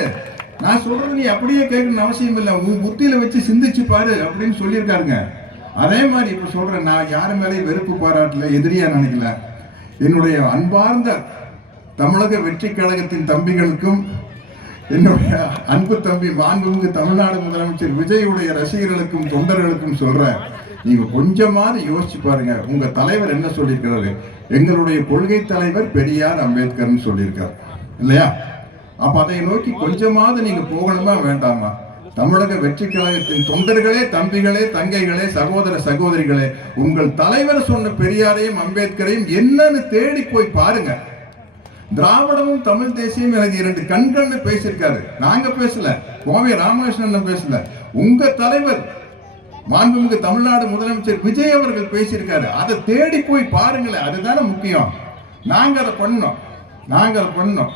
நான் சொல்றது நீ அப்படியே கேட்கணும்னு அவசியம் இல்லை, உன் புத்தியில வச்சு சிந்திச்சு பாரு அப்படின்னு சொல்லியிருக்காருங்க. அதே மாதிரி இப்ப சொல்றேன், நான் யாரு மேலேயும் வெறுப்பு பாராட்டல, எதிரியா நினைக்கல. என்னுடைய அன்பார்ந்த தமிழக வெற்றி கழகத்தின் தம்பிகளுக்கும், என்னுடைய அன்பு தம்பி மாண்புமிகு தமிழ்நாடு முதலமைச்சர் விஜயுடைய ரசிகர்களுக்கும் தொண்டர்களுக்கும் சொல்றேன், நீங்க கொஞ்சமாவது யோசிச்சு பாருங்க. உங்க தலைவர் என்ன சொல்லியிருக்கிறாரு? எங்களுடைய கொள்கை தலைவர் பெரியார் அம்பேத்கர்னு சொல்லியிருக்காரு இல்லையா? அப்ப அதை நோக்கி கொஞ்சமாவது நீங்க போகணுமா வேண்டாமா? தமிழக வெற்றி கழகத்தின் தொண்டர்களே, தம்பிகளே, தங்கைகளே, சகோதர சகோதரிகளே, உங்கள் தலைவர் சொன்ன பெரியாரையும் அம்பேத்கரையும் என்னன்னு தேடி போய் பாருங்க. திராவிடமும் தமிழ் தேசியம் எனக்கு 2 கண்கள்னு பேசியிருக்காரு. நாங்க பேசல, கோவை ராமகிருஷ்ணன் பேசல, உங்க தலைவர் மாண்புமிகு தமிழ்நாடு முதலமைச்சர் விஜய் அவர்கள் பேசியிருக்காரு. அதை தேடி போய் பாருங்களேன், அதுதானே முக்கியம். நாங்க அதை பண்ணோம்.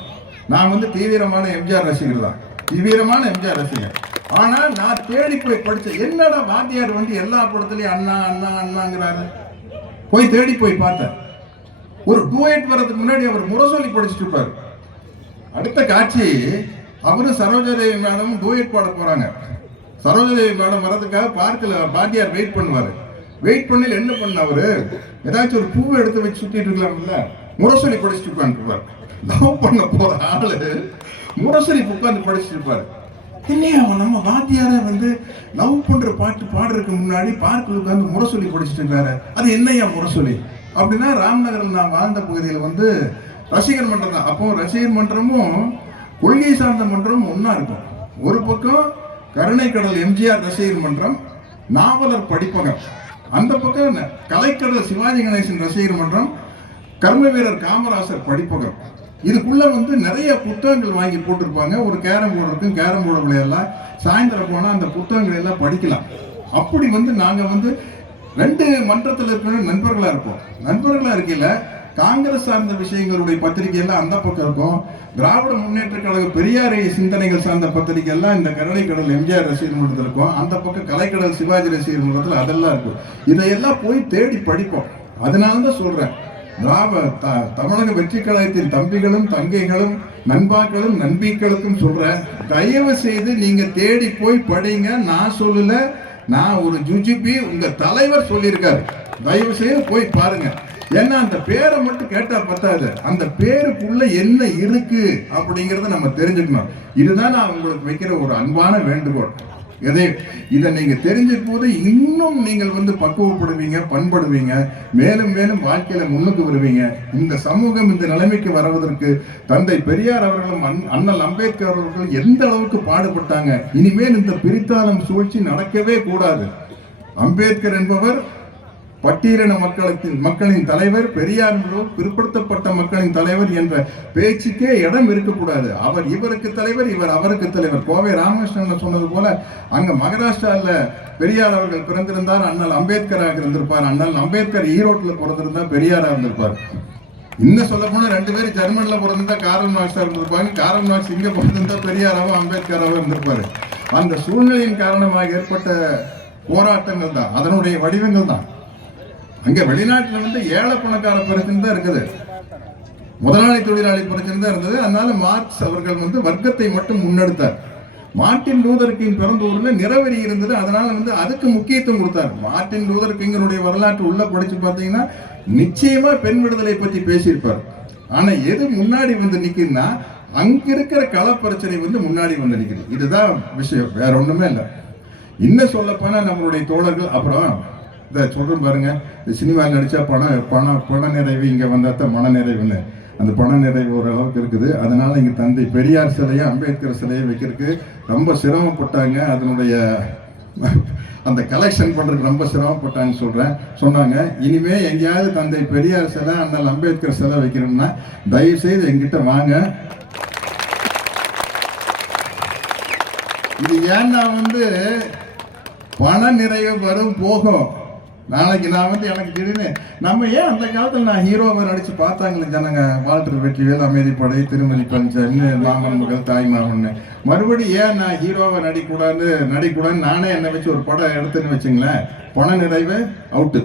நான் வந்து தீவிரமான எம்ஜிஆர் ரசிகர் தான், தீவிரமான எம்ஜிஆர் ரசிகர். ஆனா நான் தேடி போய் படிச்சேன், என்னடா வாத்தியார் வந்து எல்லா படத்துலயும் அண்ணா அண்ணா அண்ணாங்கிறாரு. போய் தேடி போய் பார்த்தேன். ஒரு டூயட் வர்றதுக்கு முன்னாடி அவர் முரசொலி படிச்சுட்டு இருப்பாரு. அடுத்த காட்சி அவரும் சரோஜாதேவி மேடமும் டூயட் பாட போறாங்க. சரோஜாதேவி மேடம் வர்றதுக்காக பார்க்கல வாத்தியார் வெயிட் பண்ணுவாரு. வெயிட் பண்ணல என்ன பண்ண அவரு, ஏதாச்சும் ஒரு பூவை எடுத்து வச்சு சுத்திட்டு இருக்கலாம்ல, முரசொலி படிச்சுட்டு உட்காந்துருப்பாரு. லவ் பண்ண போற ஆளு முரசொலி உட்காந்து படிச்சுட்டு இருப்பாரு. இல்லையா, அவன் நம்ம வாத்தியார வந்து லவ் பண்ற பாட்டு பாடுறதுக்கு முன்னாடி பார்க்கில் உட்காந்து முரசொலி படிச்சுட்டு இருக்காரு. அது என்னையா முரசொலி அப்படின்னா, ராம்நகரில் நான் வாழ்ந்த பகுதியில் வந்து ரசிகர் மன்றம் தான். அப்போ ரசிகர் மன்றமும் கொள்கை சார்ந்த மன்றமும் ஒன்னா இருக்கும். ஒரு பக்கம் கருணை கடல் எம்ஜிஆர் ரசிகர் மன்றம், நாவலர் படிப்பகம், அந்த பக்கம் கலைக்கடல் சிவாஜி கணேசன் ரசிகர் மன்றம், கர்ம வீரர் காமராசர் படிப்பகம். இதுக்குள்ள வந்து நிறைய புத்தகங்கள் வாங்கி போட்டிருப்பாங்க. ஒரு கேரம் போர்டு இருக்கும், கேரம் போர்டு விளையாடலாம். சாயந்தரம் போனால் அந்த புத்தகங்கள் எல்லாம் படிக்கலாம். அப்படி வந்து நாங்கள் வந்து 2 மன்றத்தில் இருக்கிற நண்பர்களாக இருப்போம். நண்பர்களாக இருக்கையில் காங்கிரஸ் சார்ந்த விஷயங்களுடைய பத்திரிகை எல்லாம் அந்த பக்கம் இருக்கும். திராவிட முன்னேற்ற கழக பெரியார் சிந்தனைகள் சார்ந்த பத்திரிகை எல்லாம் இந்த கருணைக்கடல் எம்ஜிஆர் ரசிகர் மன்றத்தில் இருக்கும். அந்த பக்கம் கலைக்கடல் சிவாஜி ரசிகர் மன்றத்தில் அதெல்லாம் இருக்கும். இதையெல்லாம் போய் தேடி படிப்போம். அதனால தான் சொல்றேன், தமிழக வெற்றி கழகத்தின் தம்பிகளும் தங்கைகளும் நண்பாக்களும் நண்பிகளுக்கும் சொல்றேன், தயவு செய்து நீங்க தேடி போய் படிங்க. நான் சொல்லல, நான் ஒரு ஜுஜிபி உங்க தலைவர் சொல்லியிருக்காரு, தயவு செய்து போய் பாருங்க. ஏன்னா அந்த பேரை மட்டும் கேட்டா பத்தாது, அந்த பேருக்குள்ள என்ன இருக்கு அப்படிங்கறத நம்ம தெரிஞ்சுக்கணும். இதுதான் நான் உங்களுக்கு வைக்கிற ஒரு அன்பான வேண்டுகோள். இதை நீங்க தெரிஞ்ச போது இன்னும் நீங்கள் வந்து பக்குவப்படுவீங்க, பண்படுவீங்க, மேலும் மேலும் வாழ்க்கையில முன்னுக்கு வருவீங்க. இந்த சமூகம் இந்த நிலைமைக்கு வருவதற்கு தந்தை பெரியார் அவர்களும் அண்ணல் அம்பேத்கர் அவர்கள் எந்த அளவுக்கு பாடுபட்டாங்க. இனிமேல் இந்த பிரித்தாளும் சூழ்ச்சி நடக்கவே கூடாது. அம்பேத்கர் என்பவர் பட்டியலின மக்களின் தலைவர், பெரியார் பிற்படுத்தப்பட்ட மக்களின் தலைவர் என்ற பேச்சுக்கே இடம் இருக்கக்கூடாது. அவர் இவருக்கு தலைவர், இவர் அவருக்கு தலைவர். கோவை ராமகிருஷ்ணன் சொன்னது போல அங்க மகாராஷ்டிரால பெரியார் அவர்கள் பிறந்திருந்தார், அண்ணல் அம்பேத்கராக இருந்திருப்பார். அண்ணல் அம்பேத்கர் ஈரோட்டில் பிறந்திருந்தா பெரியாரா இருந்திருப்பார். இன்னும் சொல்ல போனா 2 பேரும் ஜெர்மன்ல பிறந்திருந்தா காரல் மார்க்ஸா இருந்திருப்பாங்க. காரல் மார்க்ஸ் இங்க பிறந்திருந்தா பெரியாராவும் அம்பேத்கராவும் இருந்திருப்பாரு. அந்த சூழ்நிலையின் காரணமாக ஏற்பட்ட போராட்டங்கள் தான் அதனுடைய வடிவங்கள் தான். அங்க வெளிநாட்டுல வந்து ஏழை பணக்கார பிரச்சனை தான் இருக்குது, முதலாளி தொழிலாளி பிரச்சனை தான் இருந்தது. அதனால மார்க்ஸ் அவர்கள் வந்து வர்க்கத்தை மட்டும் முன்னெடுத்தார். மார்ட்டின் லூதர் கிங் பிறந்த ஊர்ல நிறவெறி இருந்தது, அதனால வந்து அதுக்கு முக்கியத்துவம் கொடுத்தார். மார்ட்டின் லூதர் கிங்கனுடைய வரலாற்று உள்ள படிச்சு பார்த்தீங்கன்னா நிச்சயமா பெண் விடுதலை பத்தி பேசியிருப்பார். ஆனா எது முன்னாடி வந்து நிக்குதுன்னா அங்க இருக்கிற கள பிரச்சனை வந்து முன்னாடி வந்து நிக்குது. இதுதான் விஷயம், வேற ஒண்ணுமே இல்லை. இன்னும் சொல்ல போனா நம்மளுடைய தோழர்கள் அப்புறம் இதை சொல்றேன் பாருங்க, சினிமாவில் நடிச்சா பண நிறைவு இங்க வந்தாத்தான் மன நிறைவுன்னு. அந்த பண நிறைவு ஓரளவுக்கு இருக்குது. அதனால இங்க தந்தை பெரியார் சிலையை அம்பேத்கர் சிலையை வைக்கிறதுக்கு ரொம்ப சிரமப்பட்டாங்க. அதனுடைய அந்த கலெக்ஷன் பண்றதுக்கு ரொம்ப சிரமப்பட்டாங்க சொன்னாங்க. இனிமே எங்கேயாவது தந்தை பெரியார் சிலை அண்ணல் அம்பேத்கர் சிலை வைக்கணும்னா தயவு செய்து எங்கிட்ட வாங்க. இது ஏன்னா வந்து பண நிறைவு வரும் போகும். நாளைக்கு நான் வந்து எனக்கு திடீர்னு நம்ம ஏன் அந்த காலத்தில் நான் ஹீரோவை நடிச்சு பார்த்தாங்களே ஜனங்க, வால்டர் வெற்றிவேல், அமைதிப்படை, திருமதி பஞ்சன், மாமன் மகள், தாய் மாமன்னு, மறுபடியும் ஏன் நான் ஹீரோவை நடிக்கூடாதுன்னு நானே என்னை வச்சு ஒரு படம் எடுத்துன்னு வச்சுங்களேன், பண நிறைவு அவுட்டு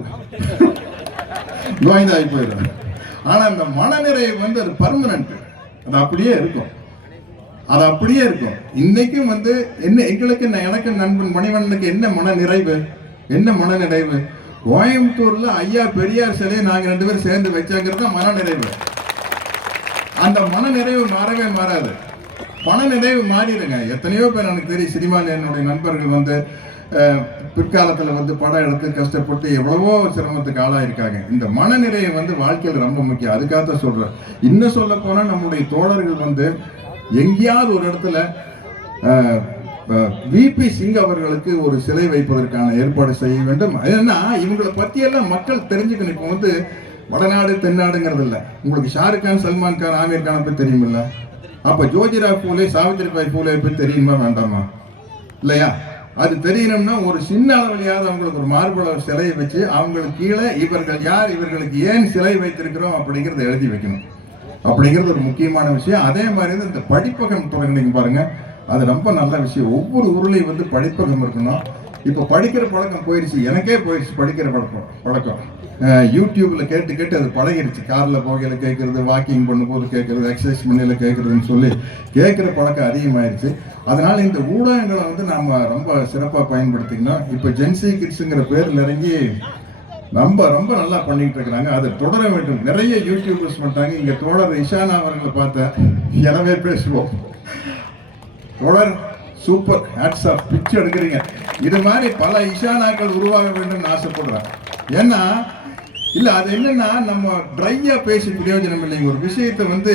நோய்ந்தாகி போயிடும். ஆனால் அந்த மன நிறைவு வந்து அது பர்மனன்ட், அது அப்படியே இருக்கும். அது அப்படியே இருக்கும். இன்னைக்கும் வந்து என்ன எங்களுக்கு எனக்கு நண்பன் மணிவண்ணனுக்கு என்ன மன நிறைவு, என்ன மன நிறைவு? கோயம்புத்தூர்ல ஐயா பெரியார் சிலையை நாங்க 2 பேரும் சேர்ந்து வச்சாங்கிறது மன நிறைவு. அந்த மன நிறைவு மாறவே மாறாது. பண நிறைவு மாறிடுங்க. எத்தனையோ பேர் எனக்கு தெரியும், சினிமாவில் என்னுடைய நண்பர்கள் வந்து பிற்காலத்தில் வந்து படம் எடுத்து கஷ்டப்பட்டு எவ்வளவோ சிரமத்துக்கு ஆளாயிருக்காங்க. இந்த மன நிறைவு வந்து வாழ்க்கையில் ரொம்ப முக்கியம். அதுக்காக சொல்றேன். இன்னும் சொல்ல போனா நம்முடைய தோழர்கள் வந்து எங்கேயாவது ஒரு இடத்துல விபி சிங் அவர்களுக்கு ஒரு சிலை வைப்பதற்கான ஏற்பாடு செய்ய வேண்டும். ஏன்னா இவங்களை பற்றியெல்லாம் மக்கள் தெரிஞ்சுக்கணும். இப்போ வந்து வடநாடு தென்னாடுங்கிறது இல்லை. உங்களுக்கு ஷாருக் கான், சல்மான் கான், ஆமீர் கானை பற்றி தெரியுமில்ல? அப்போ ஜோதிராவ் பூலே, சாவித்திரிபாய் பூலே பற்றி தெரியுமா வேண்டாமா? இல்லையா? அது தெரியணும்னா ஒரு சின்ன அளவிலையாவது அவங்களுக்கு ஒரு மார்பள சிலையை வச்சு அவங்களுக்கு கீழே இவர்கள் யார், இவர்களுக்கு ஏன் சிலை வைத்திருக்கிறோம் அப்படிங்கிறத எழுதி வைக்கணும். அப்படிங்கிறது ஒரு முக்கியமான விஷயம். அதே மாதிரி இந்த படிப்பகம் தொடங்கினீங்க பாருங்க, அது ரொம்ப நல்ல விஷயம். ஒவ்வொரு ஊர்லேயும் வந்து படிப்பகம் இருக்கணும். இப்போ படிக்கிற பழக்கம் போயிடுச்சு, எனக்கே போயிடுச்சு படிக்கிற பழக்கம். யூடியூப்ல கேட்டு அது பழகிடுச்சு. காரில் போகையில் கேட்கறது, வாக்கிங் பண்ணும்போது கேட்கறது, எக்ஸசைஸ் பண்ணையில் கேட்கறதுன்னு சொல்லி கேட்குற பழக்கம் அதிகமாகிடுச்சு. அதனால இந்த ஊடகங்களை வந்து நம்ம ரொம்ப சிறப்பாக பயன்படுத்திக்கணும். இப்போ ஜென்சி கிட்ஸுங்கிற பேரில் இறங்கி ரொம்ப நல்லா பண்ணிட்டு இருக்கிறாங்க. அதை தொடர வேண்டும். நிறைய யூடியூபர்ஸ் பண்ணிட்டாங்க. இங்கே தோழர் இஷானா அவர்களை பார்த்தேன், எனவே பேசுவோம். தோழர் சூப்பர், ஹேட்ஸ் ஆஃப், பிச்சு எடுக்கிறீங்க. இது மாதிரி பல இஷானாக்கள் உருவாக வேண்டும் ஆசைப்படுறேன். ஏன்னா இல்லை அது என்னன்னா நம்ம ட்ரையா பேசி பிரயோஜனம் இல்லைங்க. ஒரு விஷயத்தை வந்து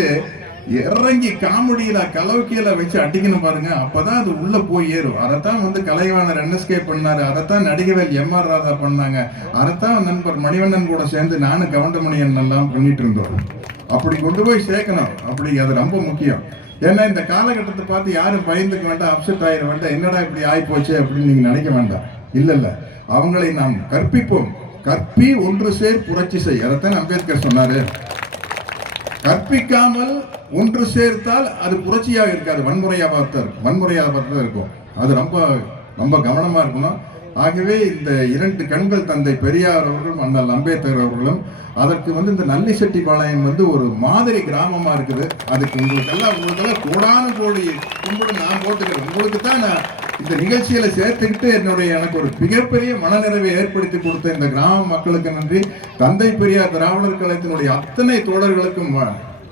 இறங்கி காமெடியில கலோக்கியில வச்சு அடிக்கணும் பாருங்க, அப்பதான் அது உள்ள போய் ஏறும். அதைத்தான் வந்து கலைவாணர் NSK பண்ணாரு, அதைத்தான் நடிகவேல் MR ராதா பண்ணாங்க, அதைத்தான் நண்பர் மணிவண்ணன் கூட சேர்ந்து நானும் கவுண்டமணியன் எல்லாம் பண்ணிட்டு இருந்தோம். அப்படி கொண்டு போய் சேர்க்கணும். அப்படி அது ரொம்ப முக்கியம். ஏன்னா இந்த காலகட்டத்தை பார்த்து யாரும் பயந்துக்க வேண்டாம், அப்செட் ஆயிட வேண்டாம், என்னடா இப்படி ஆயிப்போச்சு அப்படின்னு நீங்க நினைக்க வேண்டாம். இல்ல, அவங்களை நாம் கற்பிப்போம். கற்பி ஒன்று சேர் புரட்சி செய், அதைத்தான் அம்பேத்கர் சொன்னாரு. கற்பிக்காமல் ஒன்று சேர்த்தால் அது புரட்சியாக இருக்காது, வன்முறையாக இருக்கும். அது ரொம்ப ரொம்ப கவனமா இருக்கணும். ஆகவே இந்த 2 கண்கள் தந்தை பெரியார் அவர்களும் அண்ணல் அம்பேத்கர் அவர்களும், அதற்கு வந்து இந்த நல்லிசெட்டிப்பாளையம் வந்து ஒரு மாதிரி கிராமமா இருக்குது. அதுக்கு உங்களுக்கெல்லாம் கோடான கோடி கும்பிடு நான் போட்டுக்கிறேன். உங்களுக்கு தான் நான் இந்த நிகழ்ச்சியில சேர்த்துக்கிட்டு எனக்கு ஒரு மிகப்பெரிய மனநிறைவை ஏற்படுத்தி கொடுத்த இந்த கிராம மக்களுக்கு நன்றி. தந்தை பெரியார் திராவிடர் கழகத்தினுடைய அத்தனை தோழர்களுக்கும்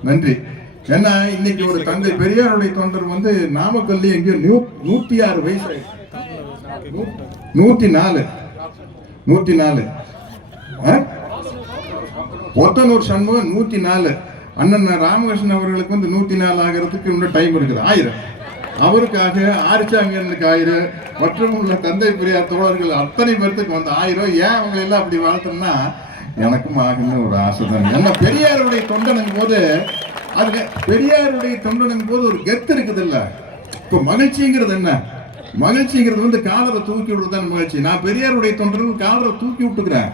நன்றி. ஏன்னா இன்னைக்கு ஒரு தந்தை பெரியாருடைய தொண்டர் வந்து நாமக்கல்ல எங்கேயோ 106 வயசு, 104 பொத்தனூர் சண்முகம் 104. அண்ணன் ராமகிருஷ்ணன் அவர்களுக்கு வந்து 104 ஆகிறதுக்கு இன்னும் டைம் இருக்குது. 1000 அவருக்காக, ஆரிச்சாமியனுக்கு 1000, மற்றும் உள்ள தந்தை பெரியார் தோழர்கள் அத்தனை பேர்த்துக்கு வந்து 1000. ஏன் அவங்க எல்லாம் அப்படி வாழ்த்தோம்னா எனக்கும் ஆகுன்னு ஒரு ஆசை தான். ஏன்னா பெரியாருடைய தொண்டனும் போது அதுக்கு பெரியாருடைய தொண்டனும் போது ஒரு கெத்து இருக்குது இல்ல. இப்ப மகிழ்ச்சிங்கிறது என்ன? மகிழ்ச்சிங்கிறது வந்து காலரை தூக்கி விடுறதுதான் மகிழ்ச்சி. நான் பெரியாருடைய தொண்டர்கள் காலரை தூக்கி விட்டுக்கிறேன்.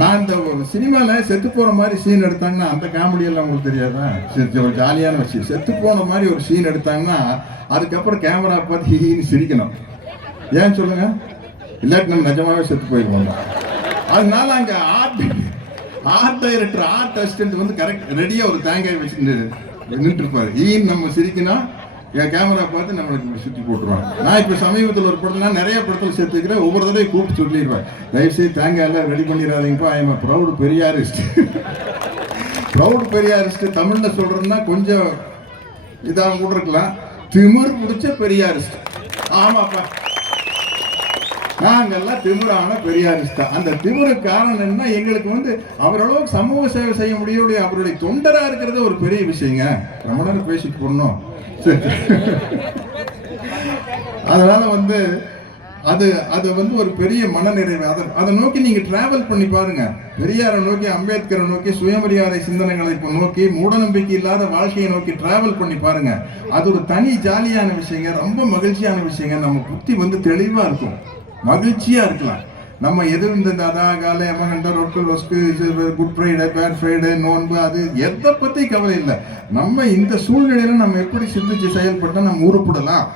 நான் இந்த சினிமால செத்து போற மாதிரி சீன் எடுத்தாங்கன்னா அந்த காமெடி எல்லாம் உங்களுக்கு தெரியாதா? ஒரு ஜாலியான விஷயம். செத்து போன மாதிரி ஒரு சீன் எடுத்தாங்கன்னா அதுக்கப்புறம் கேமரா பார்த்து ஹீன்னு சிரிக்கணும். ஏன் சொல்லுங்க? இல்லாட்டி நம்ம நிஜமாவே செத்து போயிருவோம். அதனால அங்க ஆர்ட் டைரக்டர், ஆர்ட் அசிஸ்டன்ட் வந்து கரெக்ட் ரெடியா ஒரு தேங்காய் வச்சு நின்று இருப்பாரு. ஈன்னு நம்ம சிரிக்கணும், என் கேமரா பார்த்து நம்மளுக்கு சுற்றி போட்டுருவாங்க. நான் இப்போ சமீபத்தில் ஒரு படத்தில் நிறைய படத்தில் சேர்த்துக்கிறேன். ஒவ்வொரு தடவையும் கூப்பிட்டு சொல்லிடுவேன், தயவுசெய்து தேங்காய் எல்லாம் ரெடி பண்ணிடாதீங்கப்பா, I am proud Periyarist. Proud Periyarist தமிழில் சொல்கிறேன்னா கொஞ்சம் இதாக கூட இருக்கலாம், திமிர் பிடிச்ச பெரியாரிஸ்ட். ஆமாப்பா, நாங்கெல்லாம் திமிரான பெரியாரிஸ்டா. அந்த திமிரு காரணம் என்ன? எங்களுக்கு வந்து அவரளவுக்கு சமூக சேவை செய்ய முடியும். அவருடைய தொண்டரா இருக்கிறது ஒரு பெரிய விஷயங்க. ரொம்ப நேரம் பேசிட்டு போடணும். அதனால வந்து அது வந்து ஒரு பெரிய மனநிறைவு. அதை நோக்கி நீங்க டிராவல் பண்ணி பாருங்க. பெரியாரை நோக்கி, அம்பேத்கரை நோக்கி, சுயமரியாதை சிந்தனைகளை நோக்கி, மூடநம்பிக்கை இல்லாத வாழ்க்கையை நோக்கி டிராவல் பண்ணி பாருங்க. அது ஒரு தனி ஜாலியான விஷயங்க, ரொம்ப மகிழ்ச்சியான விஷயங்க. நம்ம புத்தி வந்து தெளிவா இருக்கும், மகிழ்ச்சியா இருக்கலாம். நம்ம எதுவும் இந்த அதாகால எமகண்ட ரொட்கள் ரொஸ்கு குட் ஃப்ரைடே பேட் ஃப்ரைடே நோன்பு அது எதை பத்தி கவலை இல்லை. நம்ம இந்த சூழ்நிலையில நம்ம எப்படி சிந்திச்சு செயல்பட்டா நம்ம உருப்படலாம்.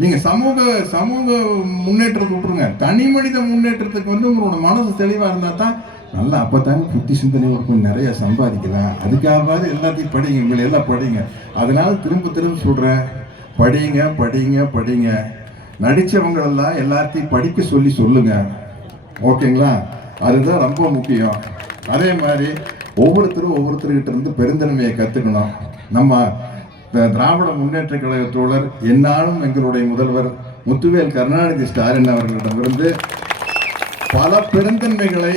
நீங்க சமூக முன்னேற்றத்தை விட்டுருங்க, தனி மனித முன்னேற்றத்துக்கு வந்து உங்களோட மனசு தெளிவா இருந்தா தான் நல்லா, அப்பதாங்க புத்தி சிந்தனை இருக்கும், நிறைய சம்பாதிக்கலாம். அதுக்காக எல்லாத்தையும் படிங்க, உங்களை எல்லாம் படிங்க. அதனால திரும்ப சொல்றேன், படிங்க படிங்க படிங்க. நடிச்சவங்களெல்லாம் எல்லாத்தையும் படிக்க சொல்லுங்க. ஓகேங்களா? அதுதான் ரொம்ப முக்கியம். அதே மாதிரி ஒவ்வொருத்தர்கிட்ட இருந்து பெருந்தன்மையை கற்றுக்கணும். நம்ம திராவிட முன்னேற்ற கழக தோழர், என்னாலும் எங்களுடைய முதல்வர் முத்துவேல் கருணாநிதி ஸ்டாலின் அவர்களிடமிருந்து பல பெருந்தன்மைகளை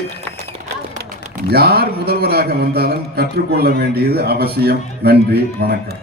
யார் முதல்வராக வந்தாலும் கற்றுக்கொள்ள வேண்டியது அவசியம். நன்றி, வணக்கம்.